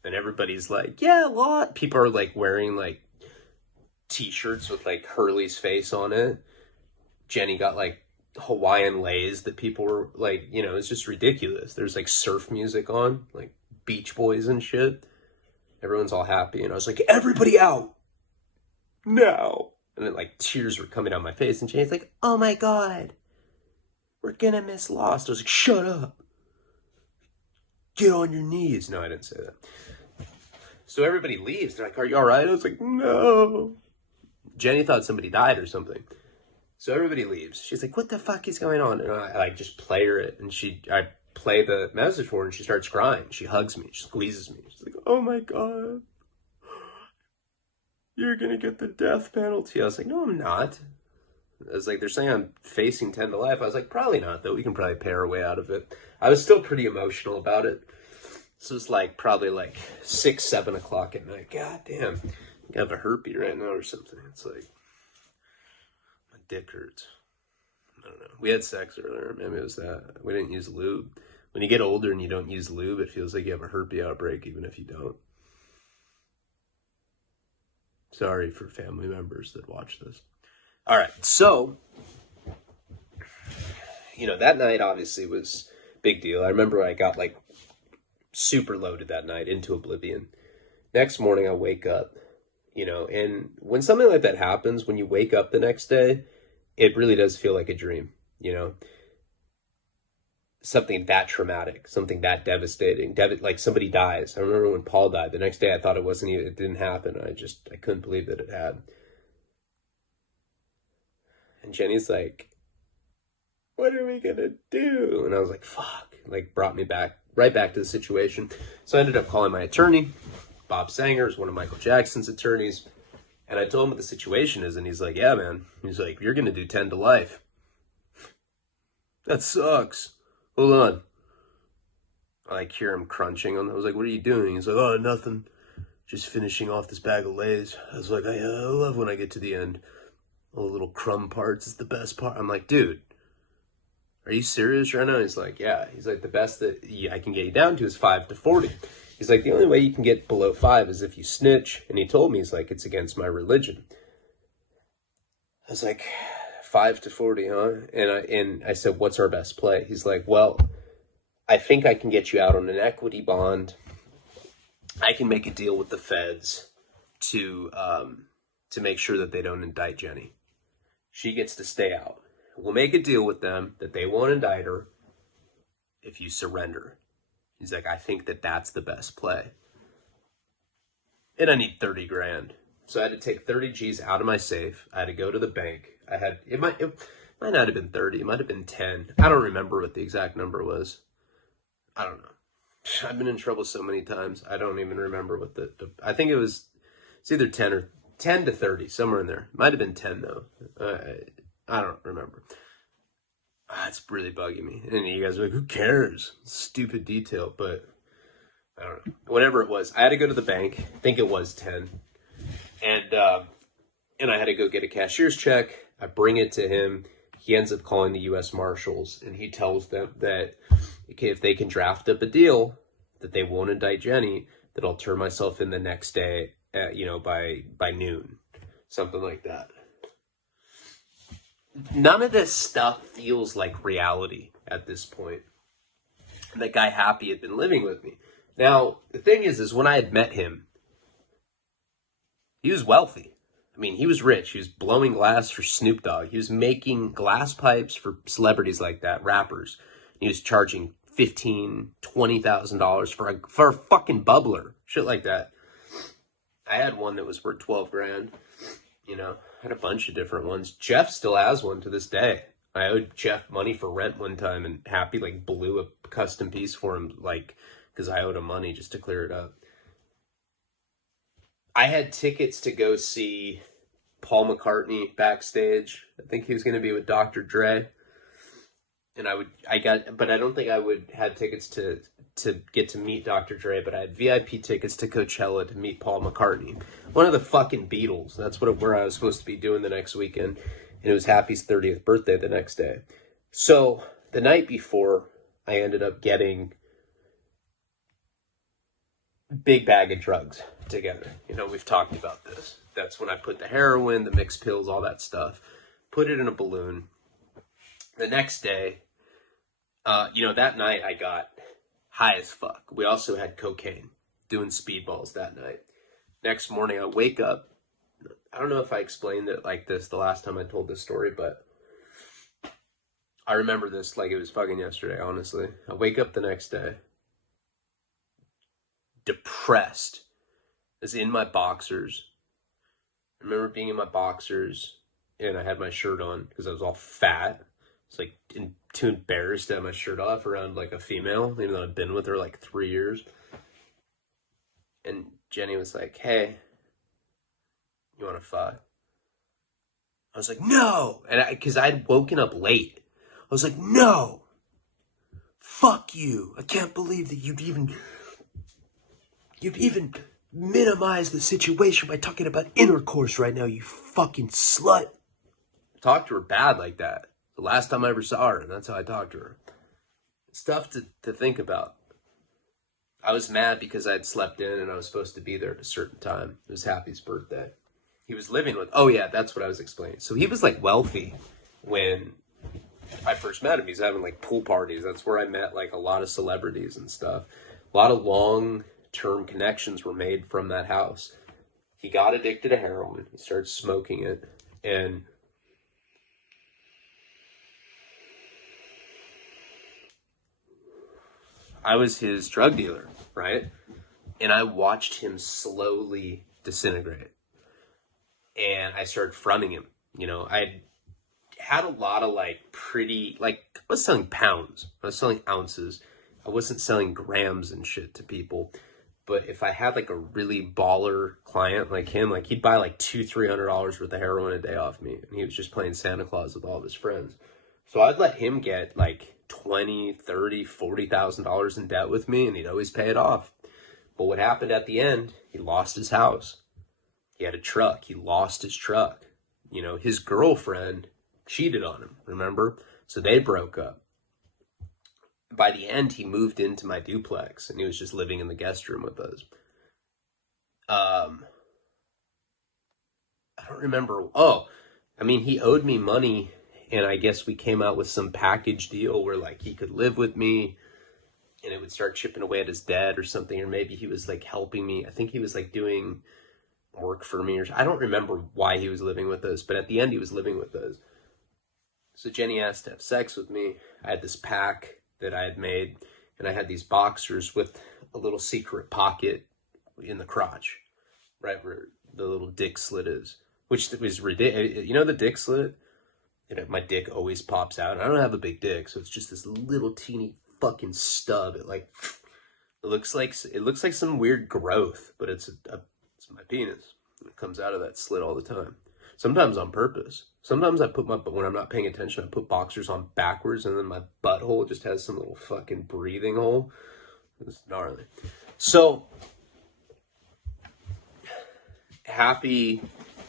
and everybody's like, yeah, a lot. People are like wearing like t-shirts with like Hurley's face on it. Jenny got like Hawaiian lays that people were like, you know, it's just ridiculous. There's like surf music on, like Beach Boys and shit. Everyone's all happy. And I was like, everybody out now. And then like tears were coming down my face. And Jenny's like, oh my God, we're gonna miss Lost. I was like, shut up. Get on your knees. No, I didn't say that. So everybody leaves. They're like, are you all right? I was like, no. Jenny thought somebody died or something. So everybody leaves. She's like, what the fuck is going on? And I like just play her it. And I play the message for her and she starts crying. She hugs me. She squeezes me. She's like, oh my God. You're going to get the death penalty. I was like, no, I'm not. I was like, they're saying I'm facing 10 to life. I was like, probably not, though. We can probably pay our way out of it. I was still pretty emotional about it. This was like probably like 6, 7 o'clock at night. God damn. I have a herpes right now or something. It's like, my dick hurts. I don't know. We had sex earlier. Maybe it was that. We didn't use lube. When you get older and you don't use lube, it feels like you have a herpes outbreak, even if you don't. Sorry for family members that watch this. All right, so, you know, that night obviously was big deal. I remember I got like super loaded that night into oblivion. Next morning I wake up, you know, and when something like that happens, when you wake up the next day, it really does feel like a dream, you know. Something that traumatic, something that devastating, like somebody dies. I remember when Paul died. The next day I thought it didn't happen. I couldn't believe that it had. And Jenny's like, what are we gonna do? And I was like, fuck. Like, brought me back, right back to the situation. So I ended up calling my attorney. Bob Sanger is one of Michael Jackson's attorneys. And I told him what the situation is, and he's like, yeah, man. He's like, you're gonna do 10 to life. That sucks. Hold on. I like hear him crunching on. I was like, what are you doing? He's like, oh, nothing. Just finishing off this bag of Lay's. I was like, I love when I get to the end. All the little crumb parts is the best part. I'm like, dude, are you serious right now? He's like, yeah. He's like, the best that I can get you down to is 5 to 40. He's like, the only way you can get below 5 is if you snitch. And he told me, he's like, it's against my religion. I was like, 5 to 40, huh? And I said, what's our best play? He's like, well, I think I can get you out on an equity bond. I can make a deal with the feds to make sure that they don't indict Jenny. She gets to stay out. We'll make a deal with them that they won't indict her if you surrender. He's like, I think that that's the best play. And I need 30 grand. So I had to take 30 G's out of my safe. I had to go to the bank. It might not have been 30. It might have been 10. I don't remember what the exact number was. I don't know. I've been in trouble so many times. I don't even remember what I think it's either 10 to 30, somewhere in there. Might have been 10 though. I don't remember. It's really bugging me. And you guys are like, who cares? Stupid detail, but I don't know. Whatever it was, I had to go to the bank. I think it was 10. And I had to go get a cashier's check. I bring it to him. He ends up calling the U.S. Marshals, and he tells them that, okay, if they can draft up a deal that they won't indict Jenny, that I'll turn myself in the next day, by noon, something like that. None of this stuff feels like reality at this point. That guy Happy had been living with me. Now, the thing is when I had met him, he was wealthy. I mean, he was rich. He was blowing glass for Snoop Dogg. He was making glass pipes for celebrities like that, rappers. He was charging $15,000, $20,000 for a fucking bubbler, shit like that. I had one that was worth 12 grand. I had a bunch of different ones. Jeff still has one to this day. I owed Jeff money for rent one time, and Happy blew a custom piece for him, because I owed him money just to clear it up. I had tickets to go see Paul McCartney backstage. I think he was going to be with Dr. Dre. And but I don't think I had tickets to get to meet Dr. Dre, but I had VIP tickets to Coachella to meet Paul McCartney. One of the fucking Beatles. That's where I was supposed to be doing the next weekend. And it was Happy's 30th birthday the next day. So the night before, I ended up getting big bag of drugs together. We've talked about this. That's when I put the heroin, the mixed pills, all that stuff, put it in a balloon. The next day, that night I got high as fuck. We also had cocaine, doing speedballs that night. Next morning I wake up. I don't know if I explained it like this the last time I told this story, but I remember this like it was fucking yesterday, honestly. I wake up the next day, depressed, as in my boxers. I remember being in my boxers, and I had my shirt on because I was all fat. I was too embarrassed to have my shirt off around a female, even though I'd been with her 3 years. And Jenny was like, hey, you want to fuck? I was like, no! And because I'd woken up late. I was like, no! Fuck you! I can't believe that you'd even minimize the situation by talking about intercourse right now, you fucking slut. I talked to her bad like that. The last time I ever saw her, and that's how I talked to her. Stuff to think about. I was mad because I had slept in and I was supposed to be there at a certain time. It was Happy's birthday. He was living with, oh yeah, that's what I was explaining. So he was wealthy when I first met him. He's having pool parties. That's where I met a lot of celebrities and stuff. A lot of long-term connections were made from that house. He got addicted to heroin. He started smoking it, and I was his drug dealer, right? And I watched him slowly disintegrate. And I started fronting him. I had a lot of like pretty, like I was selling pounds, I was selling ounces. I wasn't selling grams and shit to people. But if I had like a really baller client like him, like he'd buy like $200-300 worth of heroin a day off me, and he was just playing Santa Claus with all of his friends. So I'd let him get like $20, $30, $40,000 in debt with me, and he'd always pay it off. But what happened at the end? He lost his house. He had a truck. He lost his truck. You know, his girlfriend cheated on him, remember? So they broke up. By the end, he moved into my duplex, and he was just living in the guest room with us. I don't remember. Oh, I mean, he owed me money, and I guess we came out with some package deal where, like, he could live with me, and it would start chipping away at his debt or something, or maybe he was, like, helping me. I think he was, like, doing work for me, or I don't remember why he was living with us, but at the end, he was living with us. So Jenny asked to have sex with me. I had this pack that I had made, and I had these boxers with a little secret pocket in the crotch, right where the little dick slit is, which was ridiculous. You know the dick slit? You know, my dick always pops out. I don't have a big dick, so it's just this little teeny fucking stub. It looks like some weird growth, but it's my penis. It comes out of that slit all the time. Sometimes on purpose. Sometimes when I'm not paying attention, I put boxers on backwards, and then my butthole just has some little fucking breathing hole. It's gnarly. So, Happy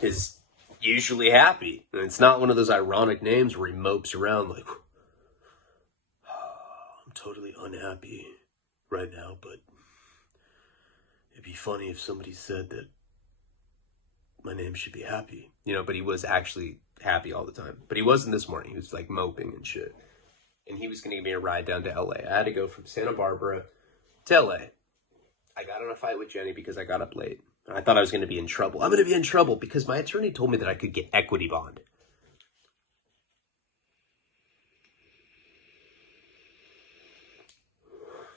is usually happy. And it's not one of those ironic names where he mopes around like, oh, I'm totally unhappy right now, but it'd be funny if somebody said that my name should be Happy, you know, but he was actually happy all the time. But he wasn't this morning. He was like moping and shit. And he was going to give me a ride down to LA. I had to go from Santa Barbara to LA. I got in a fight with Jenny because I got up late. And I thought I was going to be in trouble. I'm going to be in trouble because my attorney told me that I could get equity bond.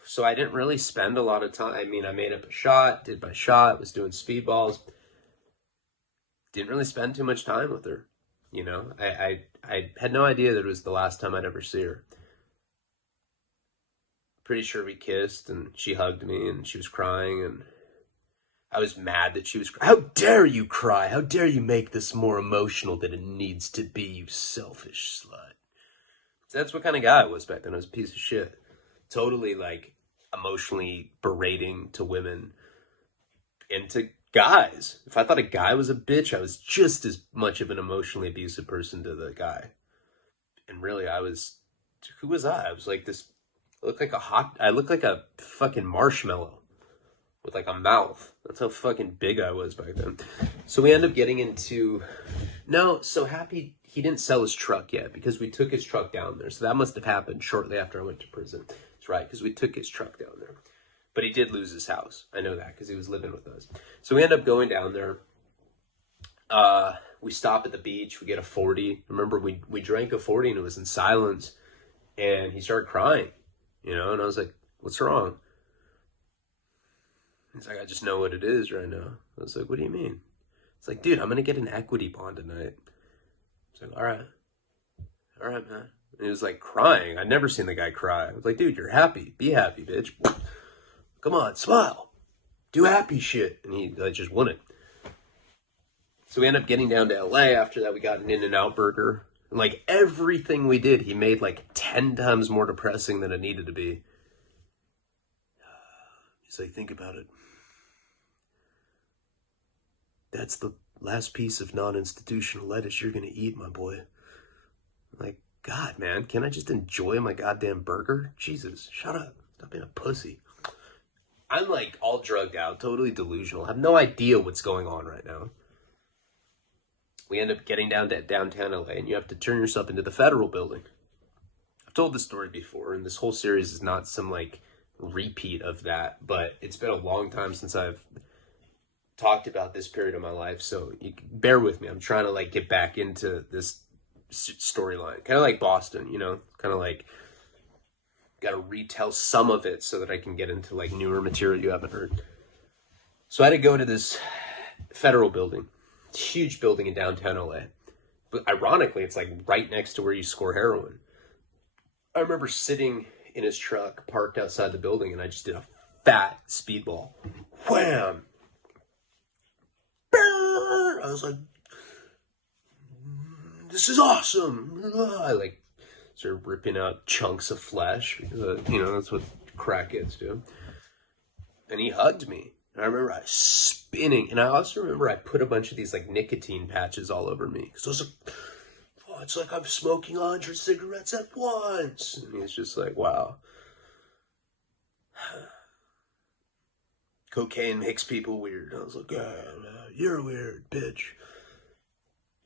So I didn't really spend a lot of time. I mean, I made up a shot, did my shot, was doing speedballs. Didn't really spend too much time with her, you know. I had no idea that it was the last time I'd ever see her. Pretty sure we kissed, and she hugged me, and she was crying, and I was mad that she was crying. How dare you cry? How dare you make this more emotional than it needs to be, you selfish slut? So that's what kind of guy I was back then. I was a piece of shit. Totally, like, emotionally berating to women and to guys. If I thought a guy was a bitch, I was just as much of an emotionally abusive person to the guy. And really, who was I? I was like this, I looked like a fucking marshmallow with like a mouth. That's how fucking big I was back then. So we end up getting into, so Happy, he didn't sell his truck yet because we took his truck down there. So that must have happened shortly after I went to prison. That's right, because we took his truck down there. But he did lose his house. I know that because he was living with us. So we end up going down there. We stop at the beach. We get a 40. Remember, we drank a 40 and it was in silence. And he started crying, you know. And I was like, what's wrong? He's like, I just know what it is right now. I was like, what do you mean? It's like, dude, I'm going to get an equity bond tonight. I was like, all right, man. And he was like crying. I'd never seen the guy cry. I was like, dude, you're happy. Be happy, bitch. Come on, smile. Do happy shit. And he just wouldn't. So we ended up getting down to LA. After that, we got an In-N-Out burger. And like everything we did, he made like 10 times more depressing than it needed to be. He's like, think about it. That's the last piece of non-institutional lettuce you're going to eat, my boy. I'm like, God, man, can I just enjoy my goddamn burger? Jesus, shut up. Stop being a pussy. I'm like all drugged out, totally delusional. I have no idea what's going on right now. We end up getting down to downtown LA, and you have to turn yourself into the federal building. I've told this story before, and this whole series is not some like repeat of that, but it's been a long time since I've talked about this period of my life, so you bear with me. I'm trying to like get back into this storyline, kind of like Boston, you know, kind of like got to retell some of it so that I can get into like newer material you haven't heard. So I had to go to this federal building, huge building in downtown LA. But ironically, it's like right next to where you score heroin. I remember sitting in his truck parked outside the building, and I just did a fat speedball. Wham! I was like, this is awesome. I like started ripping out chunks of flesh because, that's what crackheads do. And he hugged me. And I remember I was spinning. And I also remember I put a bunch of these like nicotine patches all over me. Because I was like, oh, it's like I'm smoking 100 cigarettes at once. And he's just like, wow. Cocaine makes people weird. I was like, yeah, you're weird, bitch.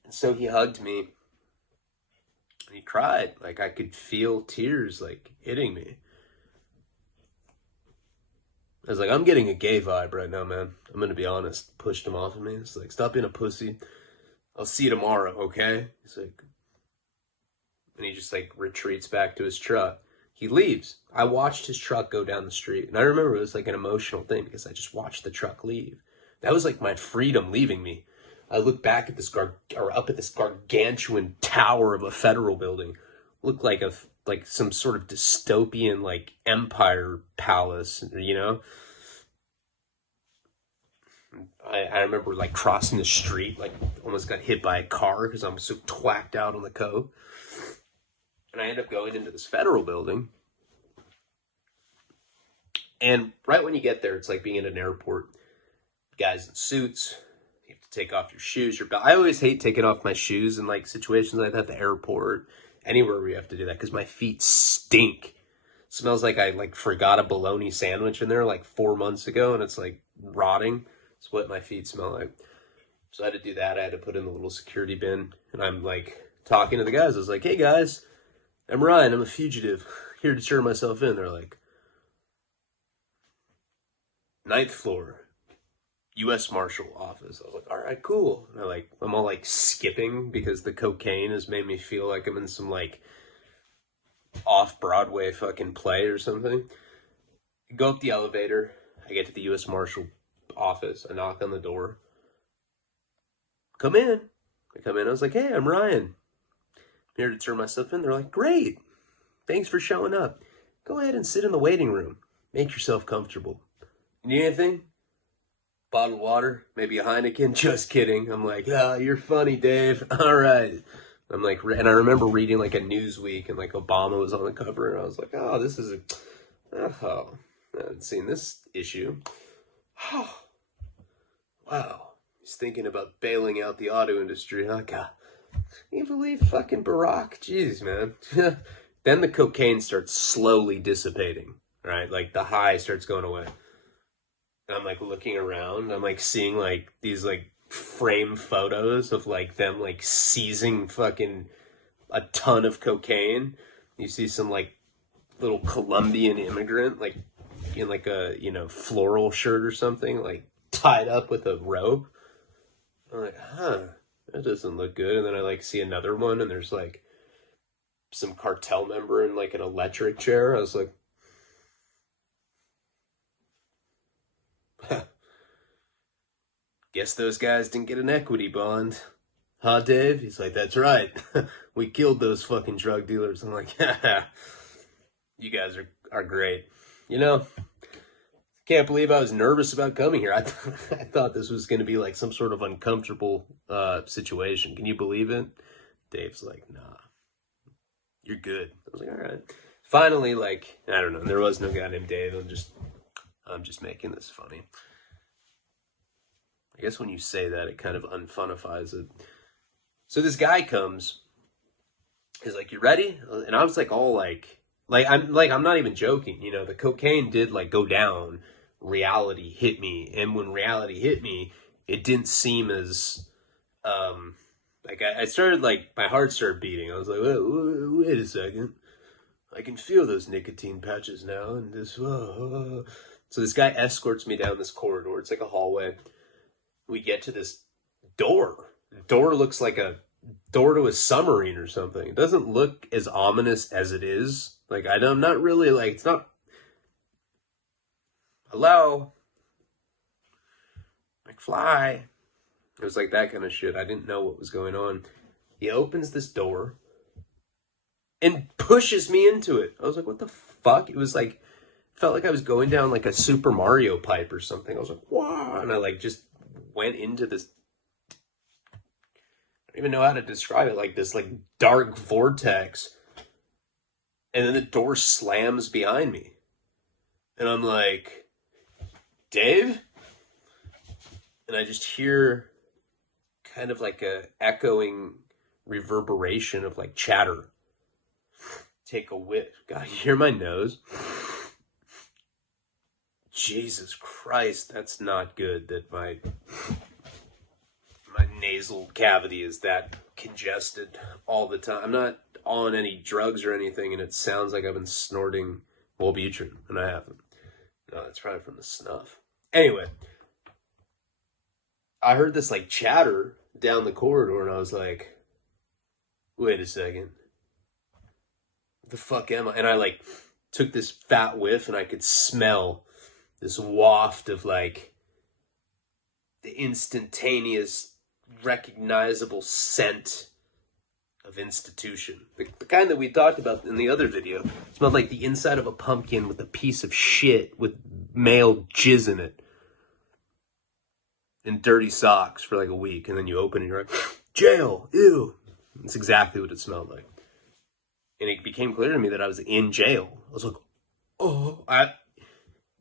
And so he hugged me. And he cried. Like I could feel tears like hitting me. I was like, I'm getting a gay vibe right now, man. I'm going to be honest. Pushed him off of me. It's like, stop being a pussy. I'll see you tomorrow, okay? He's like, and he just like retreats back to his truck. He leaves. I watched his truck go down the street. And I remember it was like an emotional thing because I just watched the truck leave. That was like my freedom leaving me. I looked back at this up at this gargantuan tower of a federal building. Looked like some sort of dystopian like empire palace, I remember like crossing the street, like almost got hit by a car because I'm so twacked out on the coke. And I end up going into this federal building. And right when you get there, it's like being in an airport. Guys in suits, you have to take off your shoes, your belt. I always hate taking off my shoes in like situations like that, at the airport. Anywhere where you have to do that because my feet stink. It smells like I like forgot a bologna sandwich in there like 4 months ago and it's like rotting. It's what my feet smell like. So I had to do that. I had to put in the little security bin and I'm like talking to the guys. I was like, hey guys, I'm Ryan. I'm a fugitive here to turn myself in. They're like, 9th floor, U.S. Marshal office. I was like, all right, cool. And I'm all like skipping because the cocaine has made me feel like I'm in some like off-Broadway fucking play or something. I go up the elevator. I get to the U.S. Marshal office. I knock on the door. Come in. I come in. I was like, hey, I'm Ryan. I'm here to turn myself in. They're like, great. Thanks for showing up. Go ahead and sit in the waiting room. Make yourself comfortable. Need anything? Bottle of water, maybe a Heineken. Just kidding. I'm like, you're funny, Dave. All right. I'm like, and I remember reading like a Newsweek and like Obama was on the cover and I was like, oh, this is I haven't seen this issue. Oh, wow. He's thinking about bailing out the auto industry. Oh, God. Can you believe fucking Barack? Jeez, man. Then the cocaine starts slowly dissipating, right? Like the high starts going away. And I'm like looking around, I'm like seeing like these like frame photos of like them like seizing fucking a ton of cocaine. You see some like little Colombian immigrant like in like a, floral shirt or something, like tied up with a rope. I'm like, that doesn't look good. And then I like see another one and there's like some cartel member in like an electric chair. I was like, guess those guys didn't get an equity bond. Huh, Dave? He's like, that's right. We killed those fucking drug dealers. I'm like, you guys are great. Can't believe I was nervous about coming here. I thought this was going to be like some sort of uncomfortable situation. Can you believe it? Dave's like, nah, you're good. I was like, all right. Finally, like, I don't know. There was no guy named Dave. I'm just making this funny. I guess when you say that, it kind of unfunifies it. So this guy comes, he's like, you ready? And I was like, all I'm not even joking. The cocaine did like go down. Reality hit me. And when reality hit me, it didn't seem as, I started like, my heart started beating. I was like, wait a second. I can feel those nicotine patches now. And this, So this guy escorts me down this corridor. It's like a hallway. We get to this door. The door looks like a door to a submarine or something. It doesn't look as ominous as it is. Like, I'm not really like, it's not, hello? McFly. It was like that kind of shit. I didn't know what was going on. He opens this door and pushes me into it. I was like, what the fuck? It was like, felt like I was going down like a Super Mario pipe or something. I was like, wow. And I like just went into this, I don't even know how to describe it, like this like dark vortex. And then the door slams behind me. And I'm like, Dave? And I just hear kind of like a echoing reverberation of like chatter. Take a whiff. God, you hear my nose? Jesus Christ, that's not good that my nasal cavity is that congested all the time. I'm not on any drugs or anything, and it sounds like I've been snorting Wellbutrin, and I haven't. No, that's probably from the snuff. Anyway, I heard this like chatter down the corridor, and I was like, wait a second. What the fuck am I? And I like took this fat whiff, and I could smell this waft of like the instantaneous, recognizable scent of institution. The kind that we talked about in the other video. It smelled like the inside of a pumpkin with a piece of shit with male jizz in it. And dirty socks for like a week. And then you open it and you're like, jail, ew. That's exactly what it smelled like. And it became clear to me that I was in jail. I was like, oh,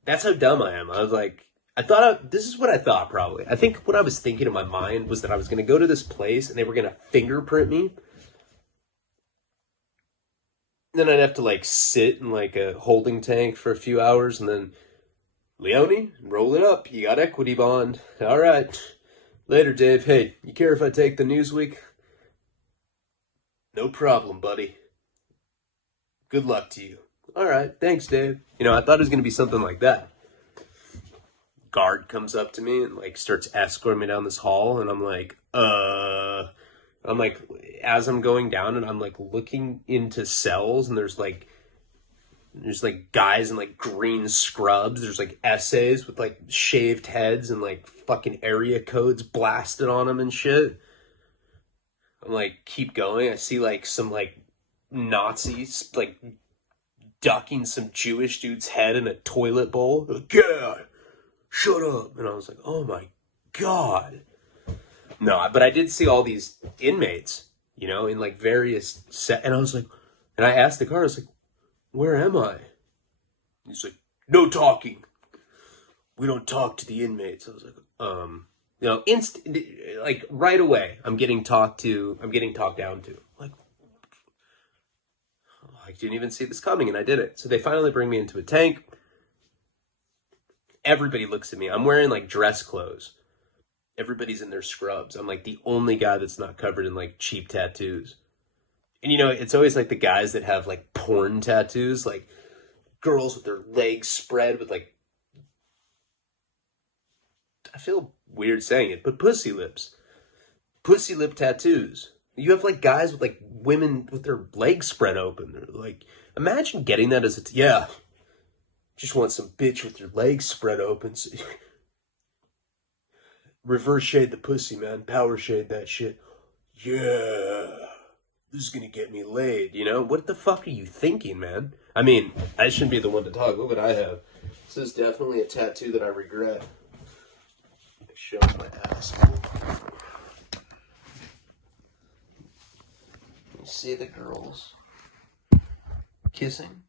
that's how dumb I am. I was like, this is what I thought probably. I think what I was thinking in my mind was that I was going to go to this place and they were going to fingerprint me. Then I'd have to like sit in like a holding tank for a few hours and then, Leone, roll it up. You got equity bond. All right. Later, Dave. Hey, you care if I take the Newsweek? No problem, buddy. Good luck to you. All right. Thanks, Dave. You know, I thought it was going to be something like that. Guard comes up to me and like starts escorting me down this hall, and I'm like, I'm like, as I'm going down and I'm like looking into cells, and there's like guys in like green scrubs. There's like essays with like shaved heads and like fucking area codes blasted on them and shit. I'm like, keep going. I see like some like Nazis like ducking some Jewish dude's head in a toilet bowl. Like, yeah, shut up. And I was like, oh my God. No, but I did see all these inmates, you know, in like various and I was like, and I asked the guard, I was like, where am I? He's like, no talking. We don't talk to the inmates. I was like, you know, like right away, I'm getting talked down to. Like, I didn't even see this coming, and I did it. So they finally bring me into a tank. Everybody looks at me. I'm wearing like dress clothes. Everybody's in their scrubs. I'm like the only guy that's not covered in like cheap tattoos. And you know, it's always like the guys that have like porn tattoos, like girls with their legs spread with like, I feel weird saying it, but pussy lips. Pussy lip tattoos. You have like guys with like women with their legs spread open. They're like, imagine getting that as yeah, just want some bitch with your legs spread open. So, reverse shade the pussy, man. Power shade that shit. Yeah. This is gonna get me laid, you know? What the fuck are you thinking, man? I mean, I shouldn't be the one to talk. Look what I have. This is definitely a tattoo that I regret. Show my ass. You see the girls kissing?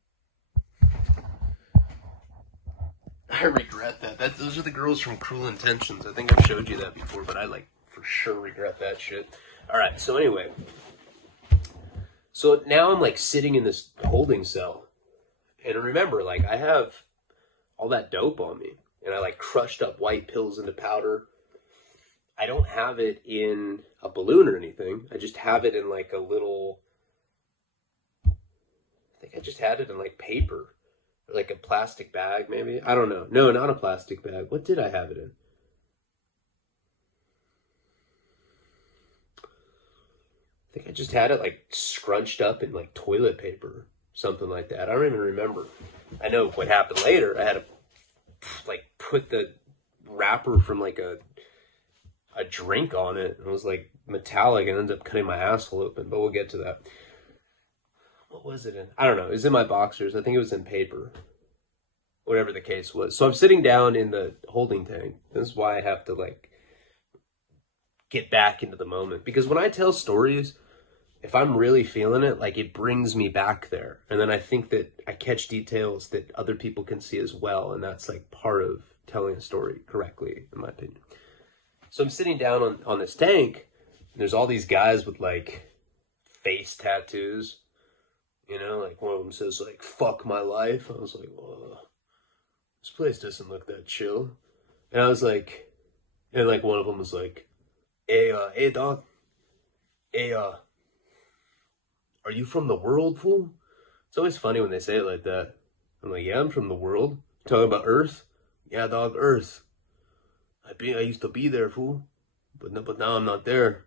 I regret that. Those are the girls from Cruel Intentions. I think I've showed you that before, but I like for sure regret that shit. All right, so anyway. So now I'm like sitting in this holding cell, and remember, like I have all that dope on me, and I like crushed up white pills into powder. I don't have it in a balloon or anything. I just have it in like a little, I think I just had it in like paper, or like a plastic bag maybe. I don't know. No, not a plastic bag. What did I have it in? I think I just had it like scrunched up in like toilet paper, something like that. I don't even remember. I know what happened later. I had to like put the wrapper from like a a drink on it. It was like metallic and ended up cutting my asshole open, but we'll get to that. What was it in? I don't know. It was in my boxers. I think it was in paper. Whatever the case was. So I'm sitting down in the holding tank. This is why I have to like get back into the moment. Because when I tell stories, if I'm really feeling it, like it brings me back there. And then I think that I catch details that other people can see as well. And that's like part of telling a story correctly, in my opinion. So I'm sitting down on this tank. And there's all these guys with like face tattoos. You know, like one of them says like, fuck my life. I was like, whoa, this place doesn't look that chill. And I was like, and like one of them was like, hey dog, hey, are you from the world, fool? It's always funny when they say it like that. I'm like, yeah, I'm from the world. Talking about Earth? Yeah, dog, Earth. I used to be there, fool. But now I'm not there.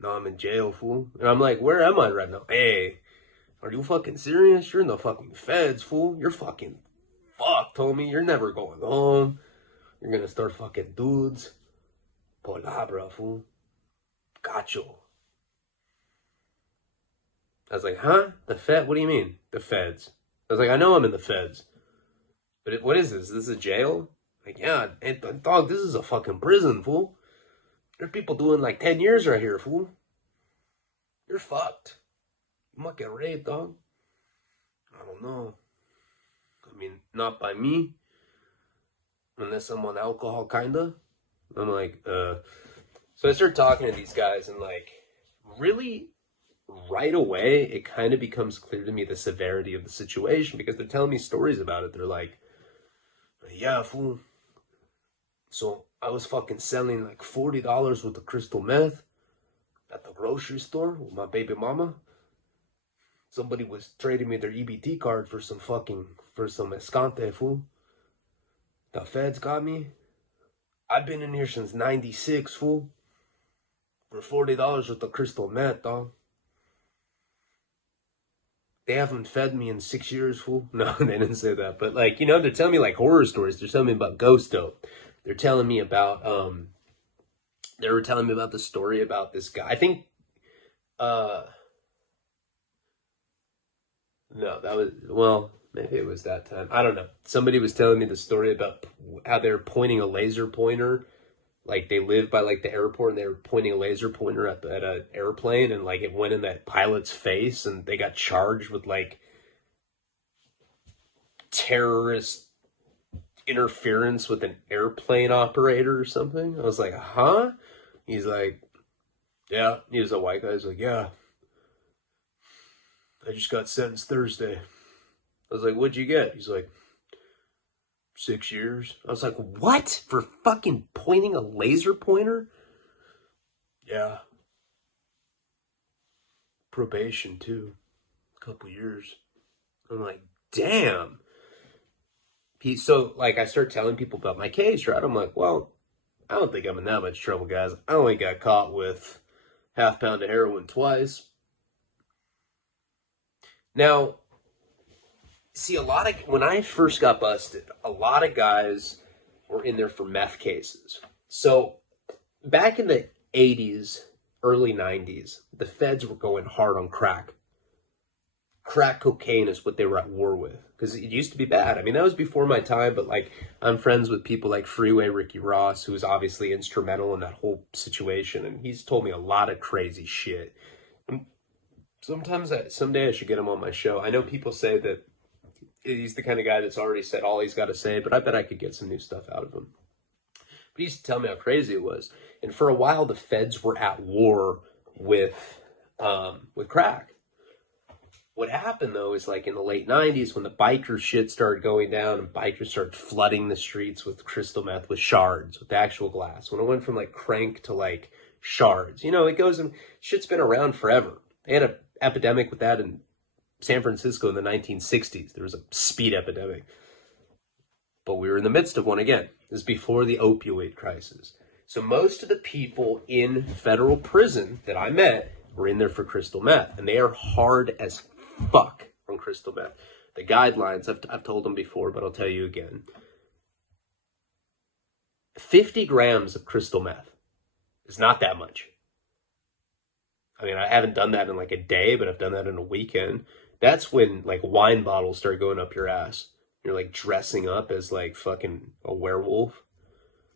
Now I'm in jail, fool. And I'm like, where am I right now? Hey, are you fucking serious? You're in the fucking feds, fool. You're fucking fucked, homie. You're never going home. You're gonna start fucking dudes. Palabra, fool. Gacho. I was like, huh? The Fed? What do you mean? The feds. I was like, I know I'm in the feds. But what is this? Is this a jail? Like, yeah, dog, this is a fucking prison, fool. There's people doing like 10 years right here, fool. You're fucked. You might get raped, dog. I don't know. I mean, not by me. Unless I'm on alcohol, kinda. I'm like, So I started talking to these guys and like, really, right away, it kind of becomes clear to me the severity of the situation because they're telling me stories about it. They're like, yeah, fool. So I was fucking selling like $40 worth of crystal meth at the grocery store with my baby mama. Somebody was trading me their EBT card for some Escante, fool. The feds got me. I've been in here since 96, fool. For $40 worth of crystal meth, dog. They haven't fed me in 6 years, fool. No, they didn't say that. But like, you know, they're telling me like horror stories. They're telling me about ghost dope. They're telling me about, they were telling me about the story about this guy. I think, no, that was, well, maybe it was that time. I don't know. Somebody was telling me the story about how they were pointing a laser pointer. Like, they lived by, like, the airport, and they were pointing a laser pointer at an airplane, and, like, it went in that pilot's face, and they got charged with, like, terrorist interference with an airplane operator or something. I was like, huh? He's like, yeah. He was a white guy. He's like, yeah. I just got sentenced Thursday. I was like, what'd you get? He's like, 6 years. I was like, what? For fucking pointing a laser pointer? Yeah. Probation, too. A couple years. I'm like, damn. So, like, I start telling people about my case, right? I'm like, well, I don't think I'm in that much trouble, guys. I only got caught with half pound of heroin twice. Now, see, when I first got busted, a lot of guys were in there for meth cases. So back in the 80s, early 90s, the feds were going hard on crack. Crack cocaine is what they were at war with because it used to be bad. I mean, that was before my time, but like I'm friends with people like Freeway Ricky Ross, who was obviously instrumental in that whole situation. And he's told me a lot of crazy shit. Someday I should get him on my show. I know people say that he's the kind of guy that's already said all he's got to say, but I bet I could get some new stuff out of him. But he used to tell me how crazy it was. And for a while, the feds were at war with crack. What happened, though, is like in the late 90s when the biker shit started going down and bikers started flooding the streets with crystal meth, with shards, with actual glass. When it went from like crank to like shards, you know, it goes and shit's been around forever. They had an epidemic with that in San Francisco in the 1960s. There was a speed epidemic. But we were in the midst of one again. This is before the opioid crisis. So most of the people in federal prison that I met were in there for crystal meth. And they are hard as fuck on crystal meth. The guidelines, I've told them before, but I'll tell you again. 50 grams of crystal meth It's not that much. I mean, I haven't done that in like a day, but I've done that in a weekend. That's when like wine bottles start going up your ass. You're like dressing up as like fucking a werewolf.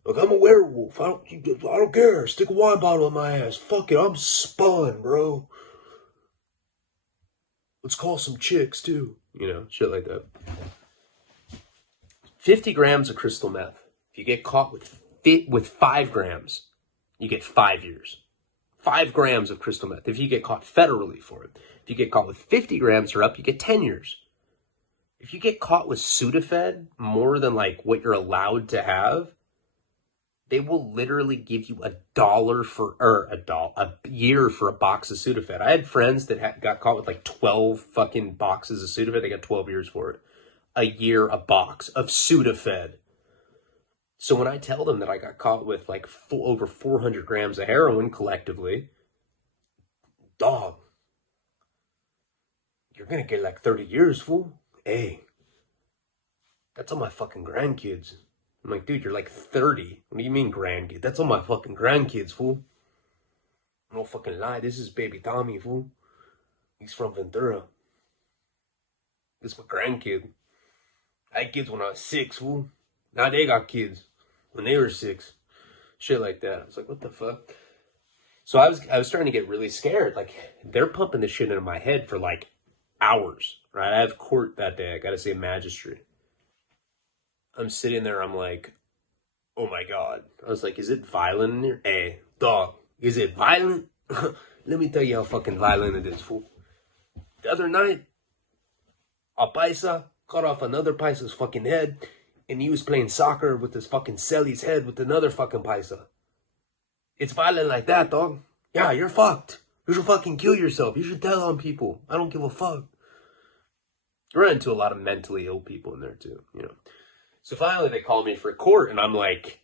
Look, I'm a werewolf. I don't care. Stick a wine bottle in my ass. Fuck it. I'm spun, bro. Let's call some chicks too. You know, shit like that. 50 grams of crystal meth. If you get caught with 5 grams, you get 5 years. 5 grams of crystal meth. If you get caught federally for it. If you get caught with 50 grams or up, you get 10 years. If you get caught with Sudafed, more than like what you're allowed to have, they will literally give you a year for a box of Sudafed. I had friends that got caught with like 12 fucking boxes of Sudafed. They got 12 years for it. A year, a box of Sudafed. So when I tell them that I got caught with like over 400 grams of heroin collectively, dog, you're gonna get like 30 years, fool. Hey, that's on my fucking grandkids. I'm like, dude, you're like 30. What do you mean grandkid? That's on my fucking grandkids, fool. No fucking lie. This is baby Tommy, fool. He's from Ventura. This is my grandkid. I had kids when I was 6, fool. Now they got kids when they were 6. Shit like that. I was like, what the fuck? So I was starting to get really scared. Like, they're pumping this shit into my head for like hours, right? I have court that day. I gotta see a magistrate. I'm sitting there, I'm like, oh my God. I was like, is it violent in here? Hey, dog, is it violent? Let me tell you how fucking violent it is, fool. The other night, a paisa cut off another paisa's fucking head, and he was playing soccer with his fucking celly's head with another fucking paisa. It's violent like that, dog. Yeah, you're fucked. You should fucking kill yourself. You should tell on people. I don't give a fuck. You run into a lot of mentally ill people in there too, you know. So finally they call me for court, and I'm like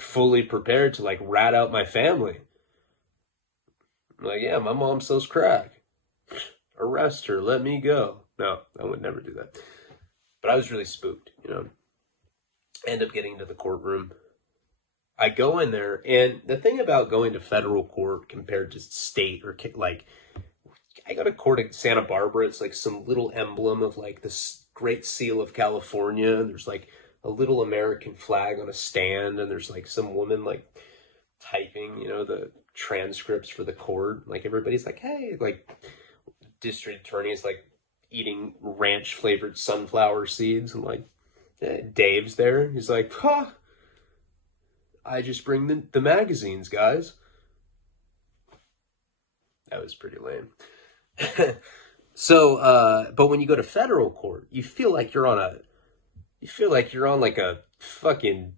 fully prepared to like rat out my family. I'm like, yeah, my mom sells crack. Arrest her, let me go. No, I would never do that. But I was really spooked, you know. End up getting into the courtroom. I go in there, and the thing about going to federal court compared to state or like, I go to court in Santa Barbara. It's like some little emblem of like this Great Seal of California. There's like a little American flag on a stand, and there's like some woman like typing, you know, the transcripts for the court. Like everybody's like, hey, like district attorney is like eating ranch flavored sunflower seeds, and like Dave's there. He's like, huh, I just bring the magazines, guys. That was pretty lame. So, but when you go to federal court, you feel like you're on like a fucking,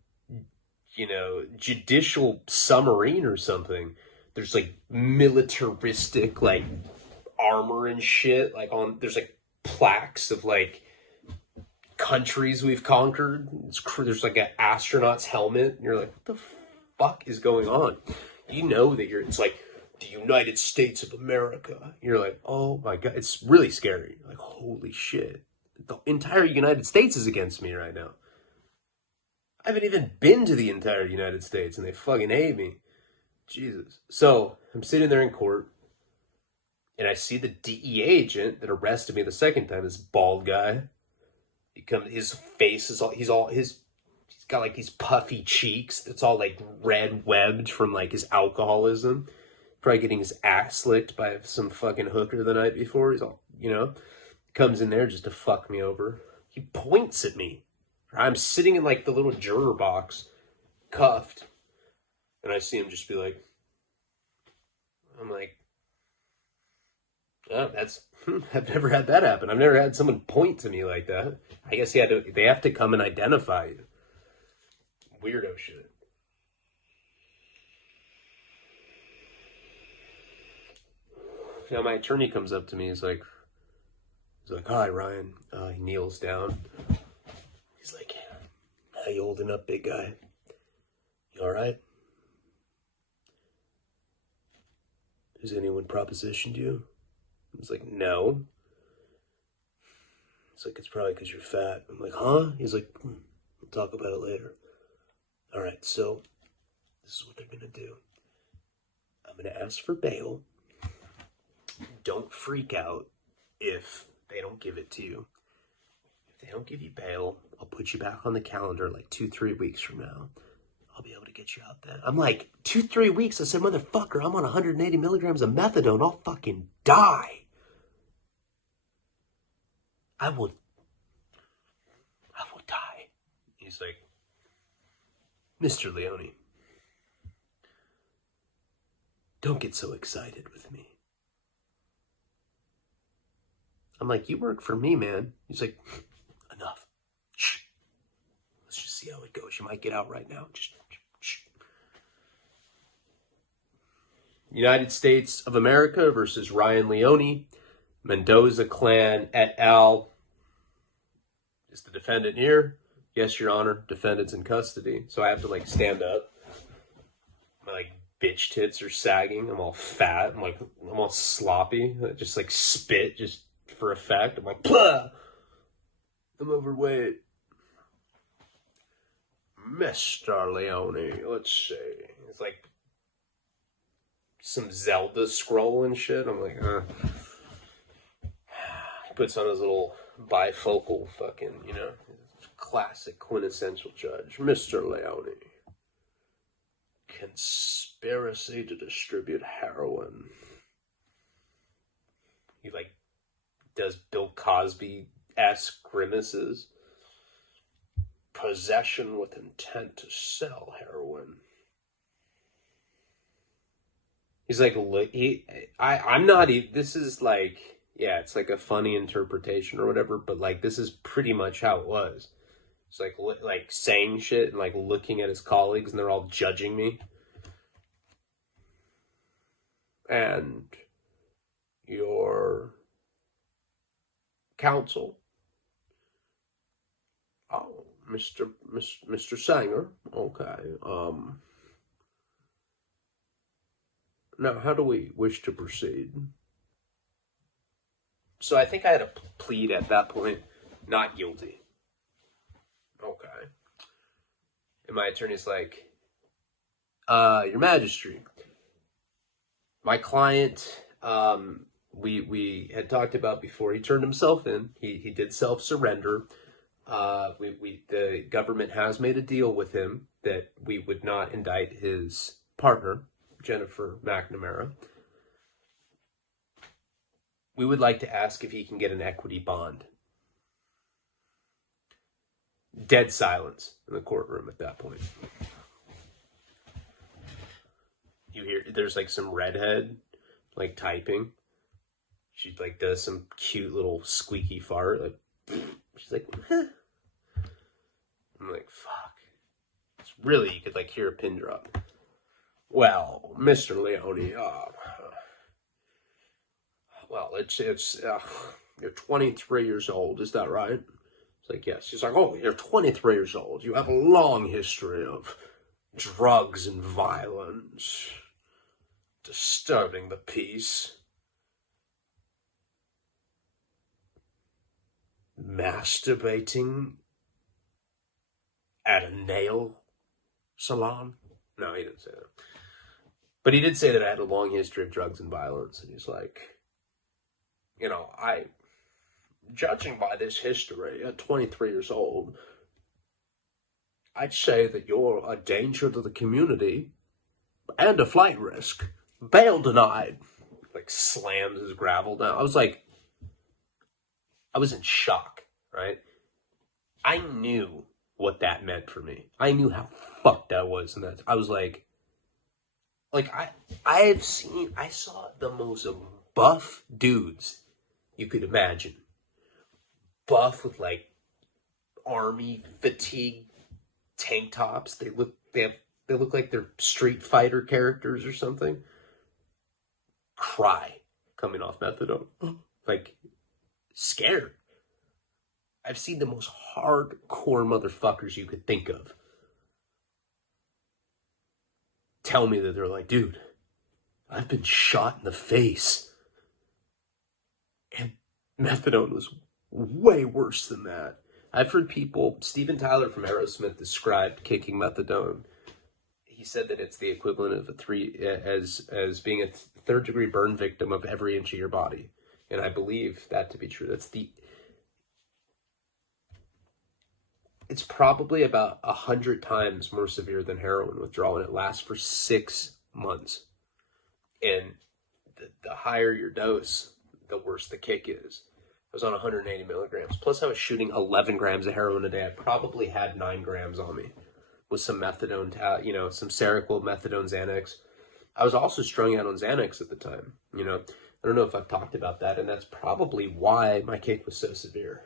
you know, judicial submarine or something. There's like militaristic like armor and shit. Like there's like plaques of like countries we've conquered. There's like an astronaut's helmet, and you're like, what the fuck is going on? You know that it's like the United States of America. You're like, oh my God, it's really scary. Like, holy shit. The entire United States is against me right now. I haven't even been to the entire United States, and they fucking hate me. Jesus. So I'm sitting there in court, and I see the DEA agent that arrested me the second time, this bald guy. His face is he's got like these puffy cheeks. It's all like red webbed from like his alcoholism. Probably getting his ass licked by some fucking hooker the night before. He's all, you know, comes in there just to fuck me over. He points at me. I'm sitting in like the little juror box, cuffed. And I see him just be like, I'm like, oh, I've never had that happen. I've never had someone point to me like that. I guess they have to come and identify you. Weirdo shit. Now my attorney comes up to me. He's like, hi, Ryan. He kneels down. He's like, how you holding up, big guy? You all right? Has anyone propositioned you? He's like, no. It's like, it's probably because you're fat. I'm like, huh? He's like, we'll talk about it later. All right, so this is what they're going to do. I'm going to ask for bail. Don't freak out if they don't give it to you. If they don't give you bail, I'll put you back on the calendar like 2-3 weeks from now. I'll be able to get you out then. I'm like, 2-3 weeks? I said, motherfucker, I'm on 180 milligrams of methadone. I'll fucking die. I will die. He's like, Mr. Leone, don't get so excited with me. I'm like, you work for me, man. He's like, enough. Shh. Let's just see how it goes. You might get out right now. Just shh. United States of America versus Ryan Leone, Mendoza Clan et al. Is the defendant here? Yes, Your Honor. Defendant's in custody. So I have to like stand up. My like bitch tits are sagging. I'm all fat. I'm all sloppy. I just like spit just for effect. I'm like, Plah! I'm overweight. Mr. Leone, let's see. It's like some Zelda scroll and shit. I'm like, He puts on his little bifocal fucking, classic quintessential judge. Mr. Leone. Conspiracy to distribute heroin. He like does Bill Cosby-esque grimaces. Possession with intent to sell heroin. He's like, I'm not even, this is like, yeah, it's like a funny interpretation or whatever, but like, this is pretty much how it was. It's like saying shit and like looking at his colleagues and they're all judging me. And your counsel, oh, Mr. Sanger, okay. Now, how do we wish to proceed? So I think I had to plead at that point, not guilty. Okay. And my attorney's like, Your Majesty, my client, we had talked about before, he turned himself in. He did self-surrender. The government has made a deal with him that we would not indict his partner, Jennifer McNamara. We would like to ask if he can get an equity bond. Dead silence in the courtroom at that point. You hear, there's like some redhead, like typing. She like does some cute little squeaky fart. Like, she's like, huh. I'm like, fuck. It's really, you could like hear a pin drop. Well, Mr. Leone, well, it's you're 23 years old, is that right? It's like, yes. She's like, oh, you're 23 years old. You have a long history of drugs and violence, disturbing the peace, masturbating at a nail salon. No, he didn't say that. But he did say that I had a long history of drugs and violence. And he's like, judging by this history, at 23 years old, I'd say that you're a danger to the community and a flight risk. Bail denied. Like slams his gravel down. I was in shock, right? I knew what that meant for me. I knew how fucked I was. And that I was like I saw the most buff dudes you could imagine. Buff with like army fatigue tank tops. They look like they're Street Fighter characters or something. Cry coming off methadone. Like scared. I've seen the most hardcore motherfuckers you could think of tell me that they're like, dude, I've been shot in the face. And methadone was way worse than that. I've heard people, Steven Tyler from Aerosmith described kicking methadone. he said that it's the equivalent of as being a third-degree burn victim of every inch of your body. And I believe that to be true. It's probably about 100 times more severe than heroin withdrawal, and it lasts for 6 months. And the higher your dose, the worse the kick is. I was on 180 milligrams. Plus, I was shooting 11 grams of heroin a day. I probably had 9 grams on me with some methadone, some Seroquel, methadone, Xanax. I was also strung out on Xanax at the time. I don't know if I've talked about that, and that's probably why my kick was so severe.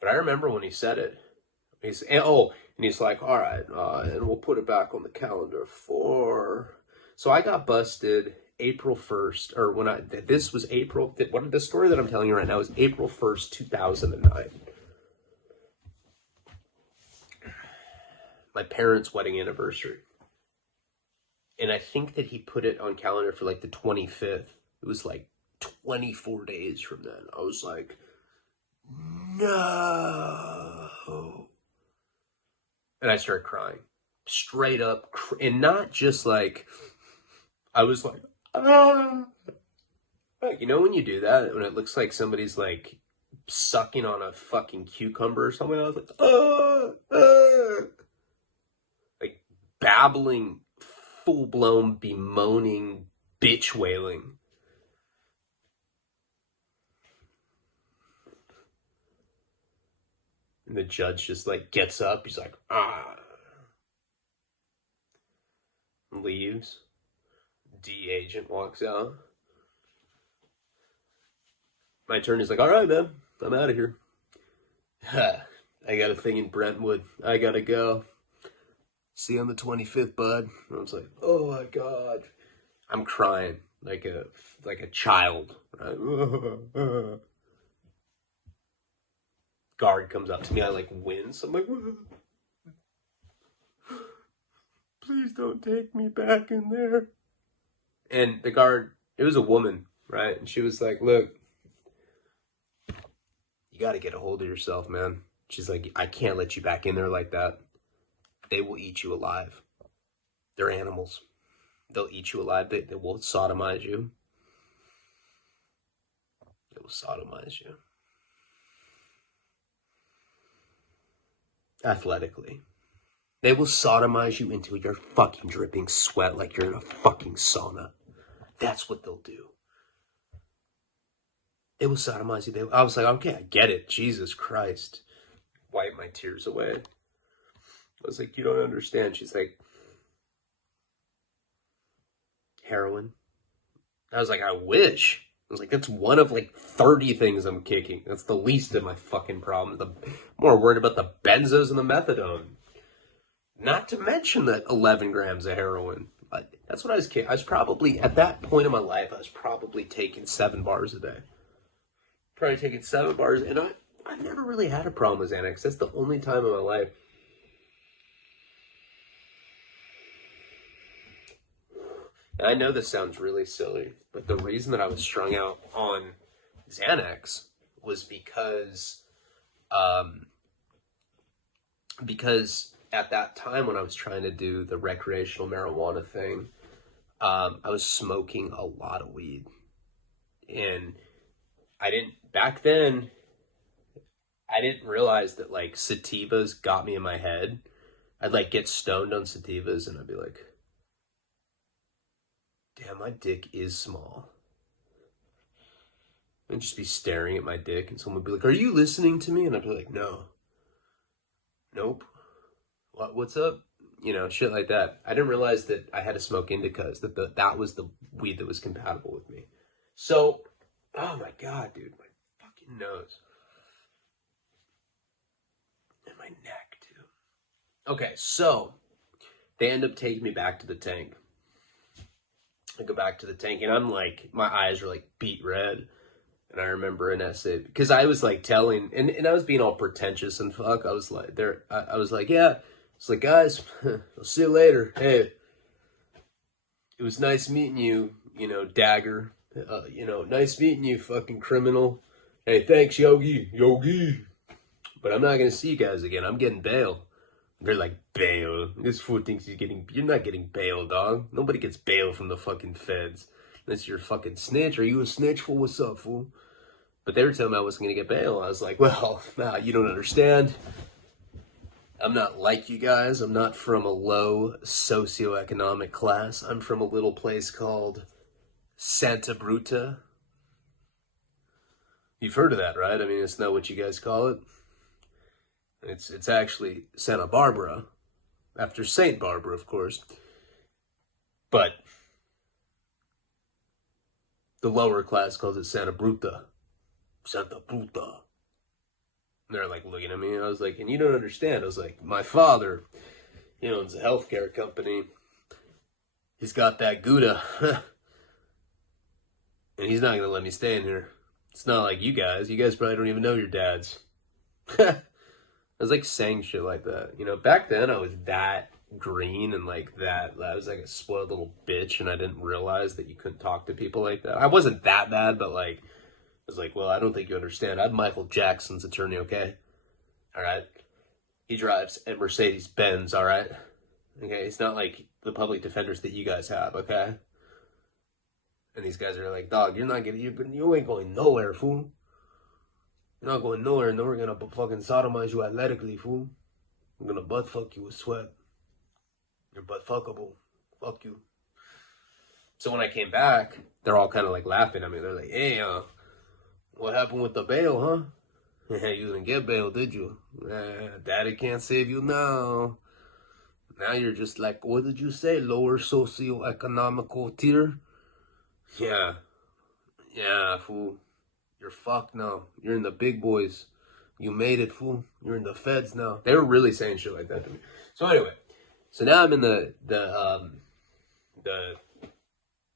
But I remember when he said it. He's like, all right, and we'll put it back on the calendar for. So I got busted April 1st, or this was April. The story that I'm telling you right now is April 1st, 2009. My parents' wedding anniversary. And I think that he put it on calendar for like the 25th. It was like 24 days from then. I was like, no. And I started crying. Straight up. And not just like, I was like, ah. Like, when you do that, when it looks like somebody's like sucking on a fucking cucumber or something, I was like, like babbling, full-blown, bemoaning, bitch wailing. And the judge just like gets up. He's like, leaves. D agent walks out. My attorney's like, all right, man, I'm out of here. I got a thing in Brentwood. I gotta go. See you on the 25th, bud. And I was like, oh my God. I'm crying like a child. Right? Guard comes up to me. I like wince. I'm like, please don't take me back in there. And the guard, it was a woman, right? And she was like, look, you got to get a hold of yourself, man. She's like, I can't let you back in there like that. They will eat you alive. They're animals. They'll eat you alive. They will sodomize you. They will sodomize you. Athletically. They will sodomize you until you're fucking dripping sweat like you're in a fucking sauna. That's what they'll do. They will sodomize you. I was like, okay, I get it. Jesus Christ. Wipe my tears away. I was like, you don't understand. She's like, heroin. I was like, I wish. I was like, that's one of like 30 things I'm kicking. That's the least of my fucking problems. I'm more worried about the benzos and the methadone. Not to mention that 11 grams of heroin. That's what I was kicking. I was probably, at that point in my life, I was probably taking 7 bars a day. Probably taking 7 bars. And I never really had a problem with Xanax. That's the only time in my life. And I know this sounds really silly, but the reason that I was strung out on Xanax was because at that time when I was trying to do the recreational marijuana thing, I was smoking a lot of weed. And back then, I didn't realize that like sativas got me in my head. I'd like get stoned on sativas and I'd be like, damn, my dick is small. I'd just be staring at my dick and someone would be like, are you listening to me? And I'd be like, no. Nope. What's up? Shit like that. I didn't realize that I had to smoke indicas, that was the weed that was compatible with me. So, oh my God, dude, my fucking nose. And my neck, too. Okay, so, they end up taking me back to the tank. I go back to the tank, and I'm like, my eyes are like beet red. And I remember an essay, because I was like telling, and I was being all pretentious and fuck. I was like, I was like, yeah. It's like, guys, I'll see you later. Hey, it was nice meeting you, Dagger. Nice meeting you, fucking criminal. Hey, thanks, Yogi. But I'm not going to see you guys again. I'm getting bail. They're like, bail. This fool thinks you're not getting bail, dog. Nobody gets bail from the fucking feds. Unless you're a fucking snitch. Are you a snitch, fool? What's up, fool? But they were telling me I wasn't going to get bail. I was like, well, nah, you don't understand. I'm not like you guys. I'm not from a low socioeconomic class. I'm from a little place called Santa Bruta. You've heard of that, right? I mean, it's not what you guys call it. It's actually Santa Barbara, after Saint Barbara, of course. But the lower class calls it Santa Bruta. Santa Bruta. And they're like looking at me, and I was like, and you don't understand. I was like, my father, he owns a healthcare company. He's got that Gouda. And he's not going to let me stay in here. It's not like you guys. You guys probably don't even know your dads. I was like saying shit like that. You know, back then I was that green and like that. I was like a spoiled little bitch, and I didn't realize that you couldn't talk to people like that. I wasn't that bad, but like, I was like, well, I don't think you understand. I'm Michael Jackson's attorney, okay? All right? He drives a Mercedes-Benz, all right? Okay? It's not like the public defenders that you guys have, okay? And these guys are like, dog, you ain't going nowhere, fool. You're not going nowhere, and then we're gonna fucking sodomize you athletically, fool. I'm gonna butt fuck you with sweat. You're butt fuckable. Fuck you. So when I came back, they're all kind of like laughing at me. They're like, hey, what happened with the bail, huh? You didn't get bail, did you? Daddy can't save you now. Now you're just like, what did you say? Lower socioeconomical tier? Yeah, fool. You're fucked now. You're in the big boys. You made it, fool. You're in the feds now. They were really saying shit like that to me. So anyway, so now I'm in the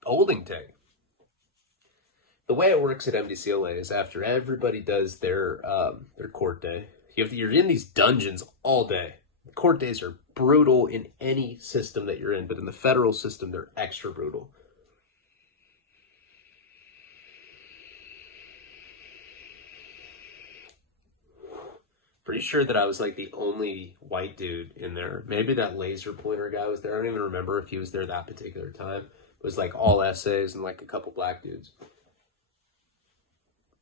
holding tank. The way it works at MDCLA is after everybody does their court day, you're in these dungeons all day. The court days are brutal in any system that you're in, but in the federal system, they're extra brutal. Pretty sure that I was like the only white dude in there. Maybe that laser pointer guy was there. I don't even remember if he was there that particular time. It was like all essays and like a couple black dudes.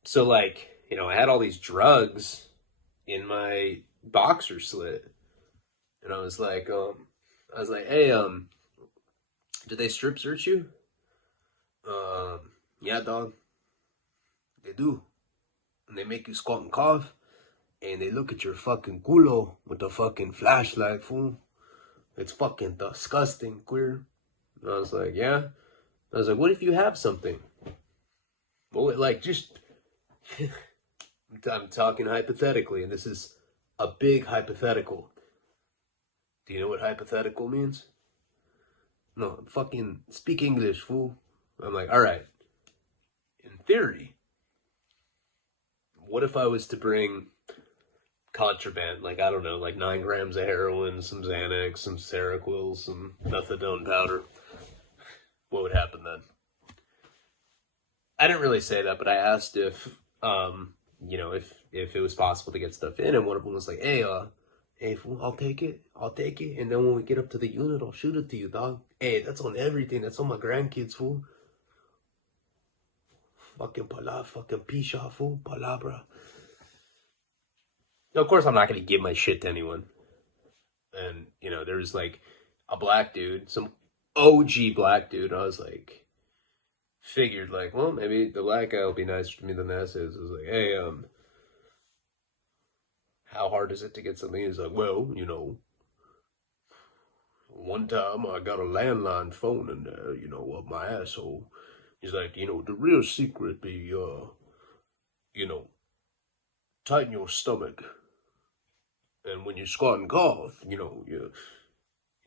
So like, you know, I had all these drugs in my boxer slit. And I was like, hey, did they strip search you? Yeah, dog. They do. And they make you squat and cough. And they look at your fucking culo with a fucking flashlight, fool. It's fucking disgusting, queer. And I was like, yeah. I was like, what if you have something? Well, like, just... I'm talking hypothetically, and this is a big hypothetical. Do you know what hypothetical means? No, fucking speak English, fool. I'm like, all right. In theory, what if I was to bring contraband, like, I don't know, like 9 grams of heroin, some Xanax, some Seroquel, some methadone powder? What would happen then? I didn't really say that, but I asked if, you know, if it was possible to get stuff in, and one of them was like, hey, fool, I'll take it, and then when we get up to the unit, I'll shoot it to you, dog. Hey, that's on everything, that's on my grandkids, fool. Fucking pisha, fool, palabra. Now, of course, I'm not going to give my shit to anyone. And, you know, there's like a black dude, some OG black dude. I was like, figured like, well, maybe the black guy will be nicer to me than this is. I was like, hey, how hard is it to get something? He's like, well, you know, one time I got a landline phone in there, you know, up my asshole. He's like, you know, the real secret be, you know, tighten your stomach. And when you squat and cough, you know,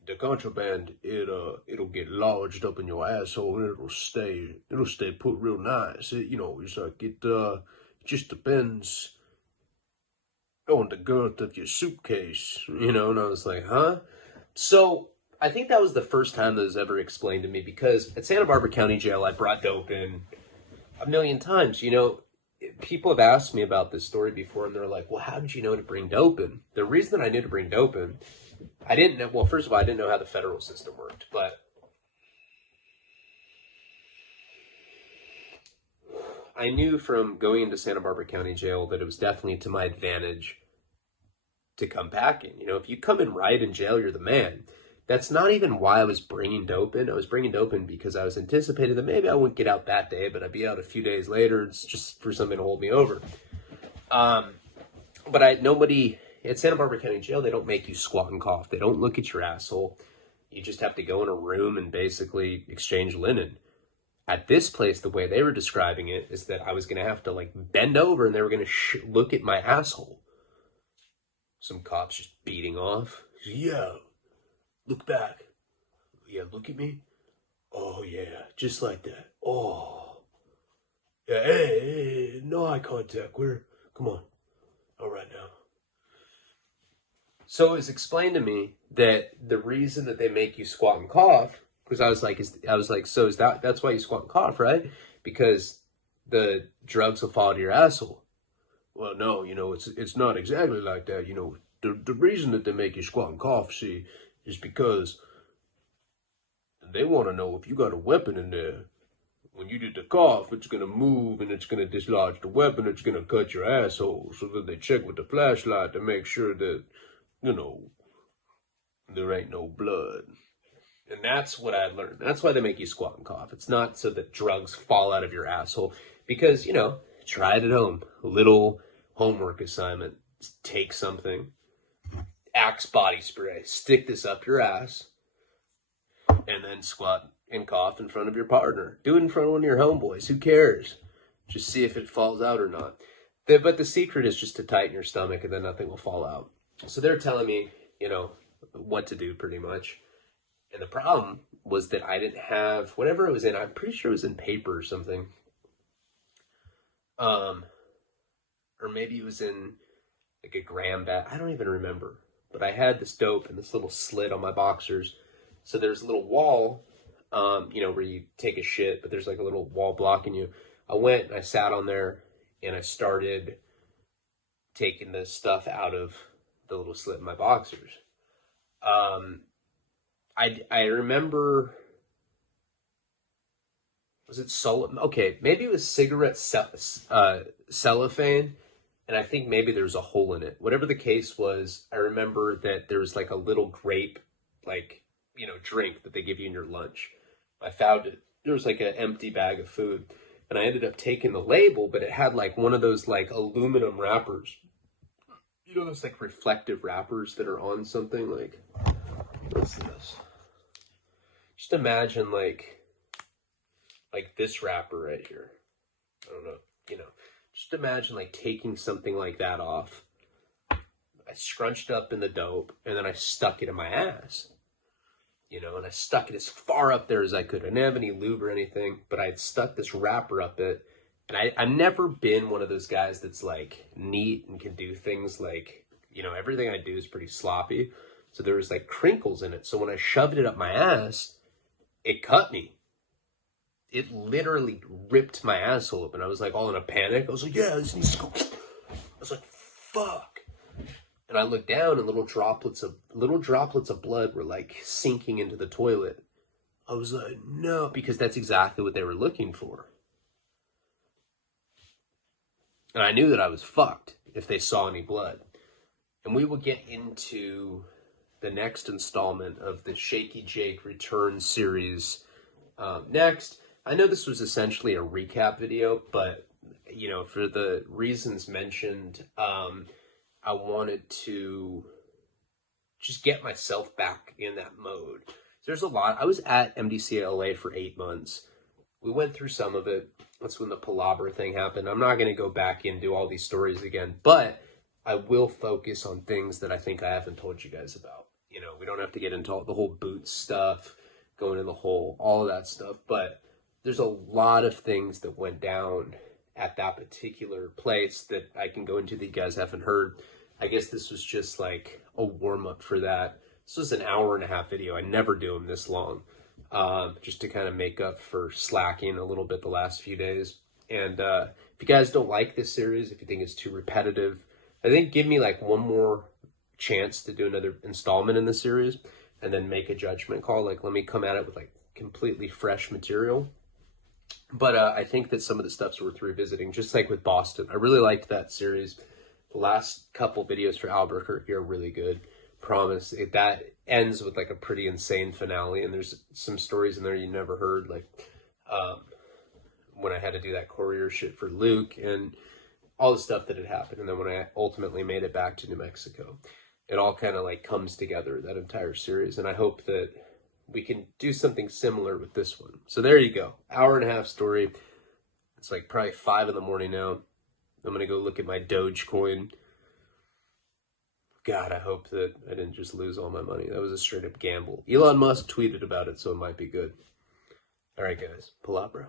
the contraband, it'll get lodged up in your asshole, and it'll stay put real nice. You know, it's like it just depends on the girth of your suitcase, you know. And I was like, huh? So I think that was the first time that was ever explained to me, because at Santa Barbara County Jail, I brought dope in a million times, you know. People have asked me about this story before, and they're like, well, how did you know to bring dope in? The reason that I knew to bring dope in I didn't know, well, first of all, I didn't know how the federal system worked, but I knew from going into Santa Barbara County Jail that it was definitely to my advantage to come packing. You know, if you come in right in jail, you're the man. That's not even why I was bringing dope in. I was bringing dope in because I was anticipating that maybe I wouldn't get out that day, but I'd be out a few days later. It's just for something to hold me over. But nobody at Santa Barbara County Jail, they don't make you squat and cough. They don't look at your asshole. You just have to go in a room and basically exchange linen. At this place, the way they were describing it is that I was going to have to like bend over and they were going to look at my asshole. Some cops just beating off. Yeah, look back. Yeah, look at me. Oh yeah, just like that. Oh. Yeah, hey, no eye contact. Come on. All right now. So it was explained to me that the reason that they make you squat and cough, because I was like, so is that's why you squat and cough, right? Because the drugs will fall to your asshole. Well, no, you know, it's not exactly like that. You know, the reason that they make you squat and cough, see, is because they want to know if you got a weapon in there. When you did the cough, it's going to move and it's going to dislodge the weapon. It's going to cut your asshole. So that they check with the flashlight to make sure that, you know, there ain't no blood. And that's what I learned. That's why they make you squat and cough. It's not so that drugs fall out of your asshole. Because, you know, try it at home. A little homework assignment. Take something. Axe body spray. Stick this up your ass. And then squat and cough in front of your partner. Do it in front of one of your homeboys. Who cares? Just see if it falls out or not. But the secret is just to tighten your stomach and then nothing will fall out. So they're telling me, you know, what to do pretty much. And the problem was that I didn't have whatever it was in. I'm pretty sure it was in paper or something. Or maybe it was in like a gram bag. I don't even remember. But I had this dope in this little slit on my boxers. So there's a little wall, you know, where you take a shit, but there's like a little wall blocking you. I went and I sat on there and I started taking the stuff out of the little slit in my boxers. I remember, was it okay, maybe it was cigarette cellophane, and I think maybe there was a hole in it. Whatever the case was, I remember that there was like a little grape, like, you know, drink that they give you in your lunch. I found it. There was like an empty bag of food, and I ended up taking the label, but it had like one of those like aluminum wrappers. You know those like reflective wrappers that are on something? Like, what's this? Just imagine like this wrapper right here. I don't know, you know. Just imagine like taking something like that off. I scrunched up in the dope, and then I stuck it in my ass. You know, and I stuck it as far up there as I could. I didn't have any lube or anything, but I had stuck this wrapper up it. And I've never been one of those guys that's like neat and can do things like, you know, everything I do is pretty sloppy. So there was like crinkles in it. So when I shoved it up my ass, it cut me. It literally ripped my asshole open. I was like all in a panic. I was like, yeah, this needs to go. I was like, fuck. And I looked down and little droplets of blood were like sinking into the toilet. I was like, no, because that's exactly what they were looking for. And I knew that I was fucked if they saw any blood. And we will get into the next installment of the Shaky Jake Return series next. I know this was essentially a recap video, but, you know, for the reasons mentioned, I wanted to just get myself back in that mode. There's a lot. I was at MDC LA for 8 months. We went through some of it. That's when the palaver thing happened. I'm not going to go back and do all these stories again, but I will focus on things that I think I haven't told you guys about. You know, we don't have to get into all the whole boots stuff, going in the hole, all of that stuff, but there's a lot of things that went down at that particular place that I can go into that you guys haven't heard. I guess this was just like a warm-up for that. This was an 1.5-hour video. I never do them this long, just to kind of make up for slacking a little bit the last few days. And if you guys don't like this series, if you think it's too repetitive, I think give me like one more chance to do another installment in the series and then make a judgment call. Like, let me come at it with like completely fresh material. But I think that some of the stuff's worth revisiting, just like with Boston. I really liked that series. The last couple videos for Albuquerque are really good. Promise. That ends with like a pretty insane finale, and there's some stories in there you never heard, like when I had to do that courier shit for Luke and all the stuff that had happened. And then when I ultimately made it back to New Mexico, it all kind of like comes together, that entire series. And I hope that we can do something similar with this one. So there you go. 1.5-hour story. It's like probably 5 in the morning now. I'm going to go look at my Dogecoin. God, I hope that I didn't just lose all my money. That was a straight up gamble. Elon Musk tweeted about it, so it might be good. All right, guys. Palabra.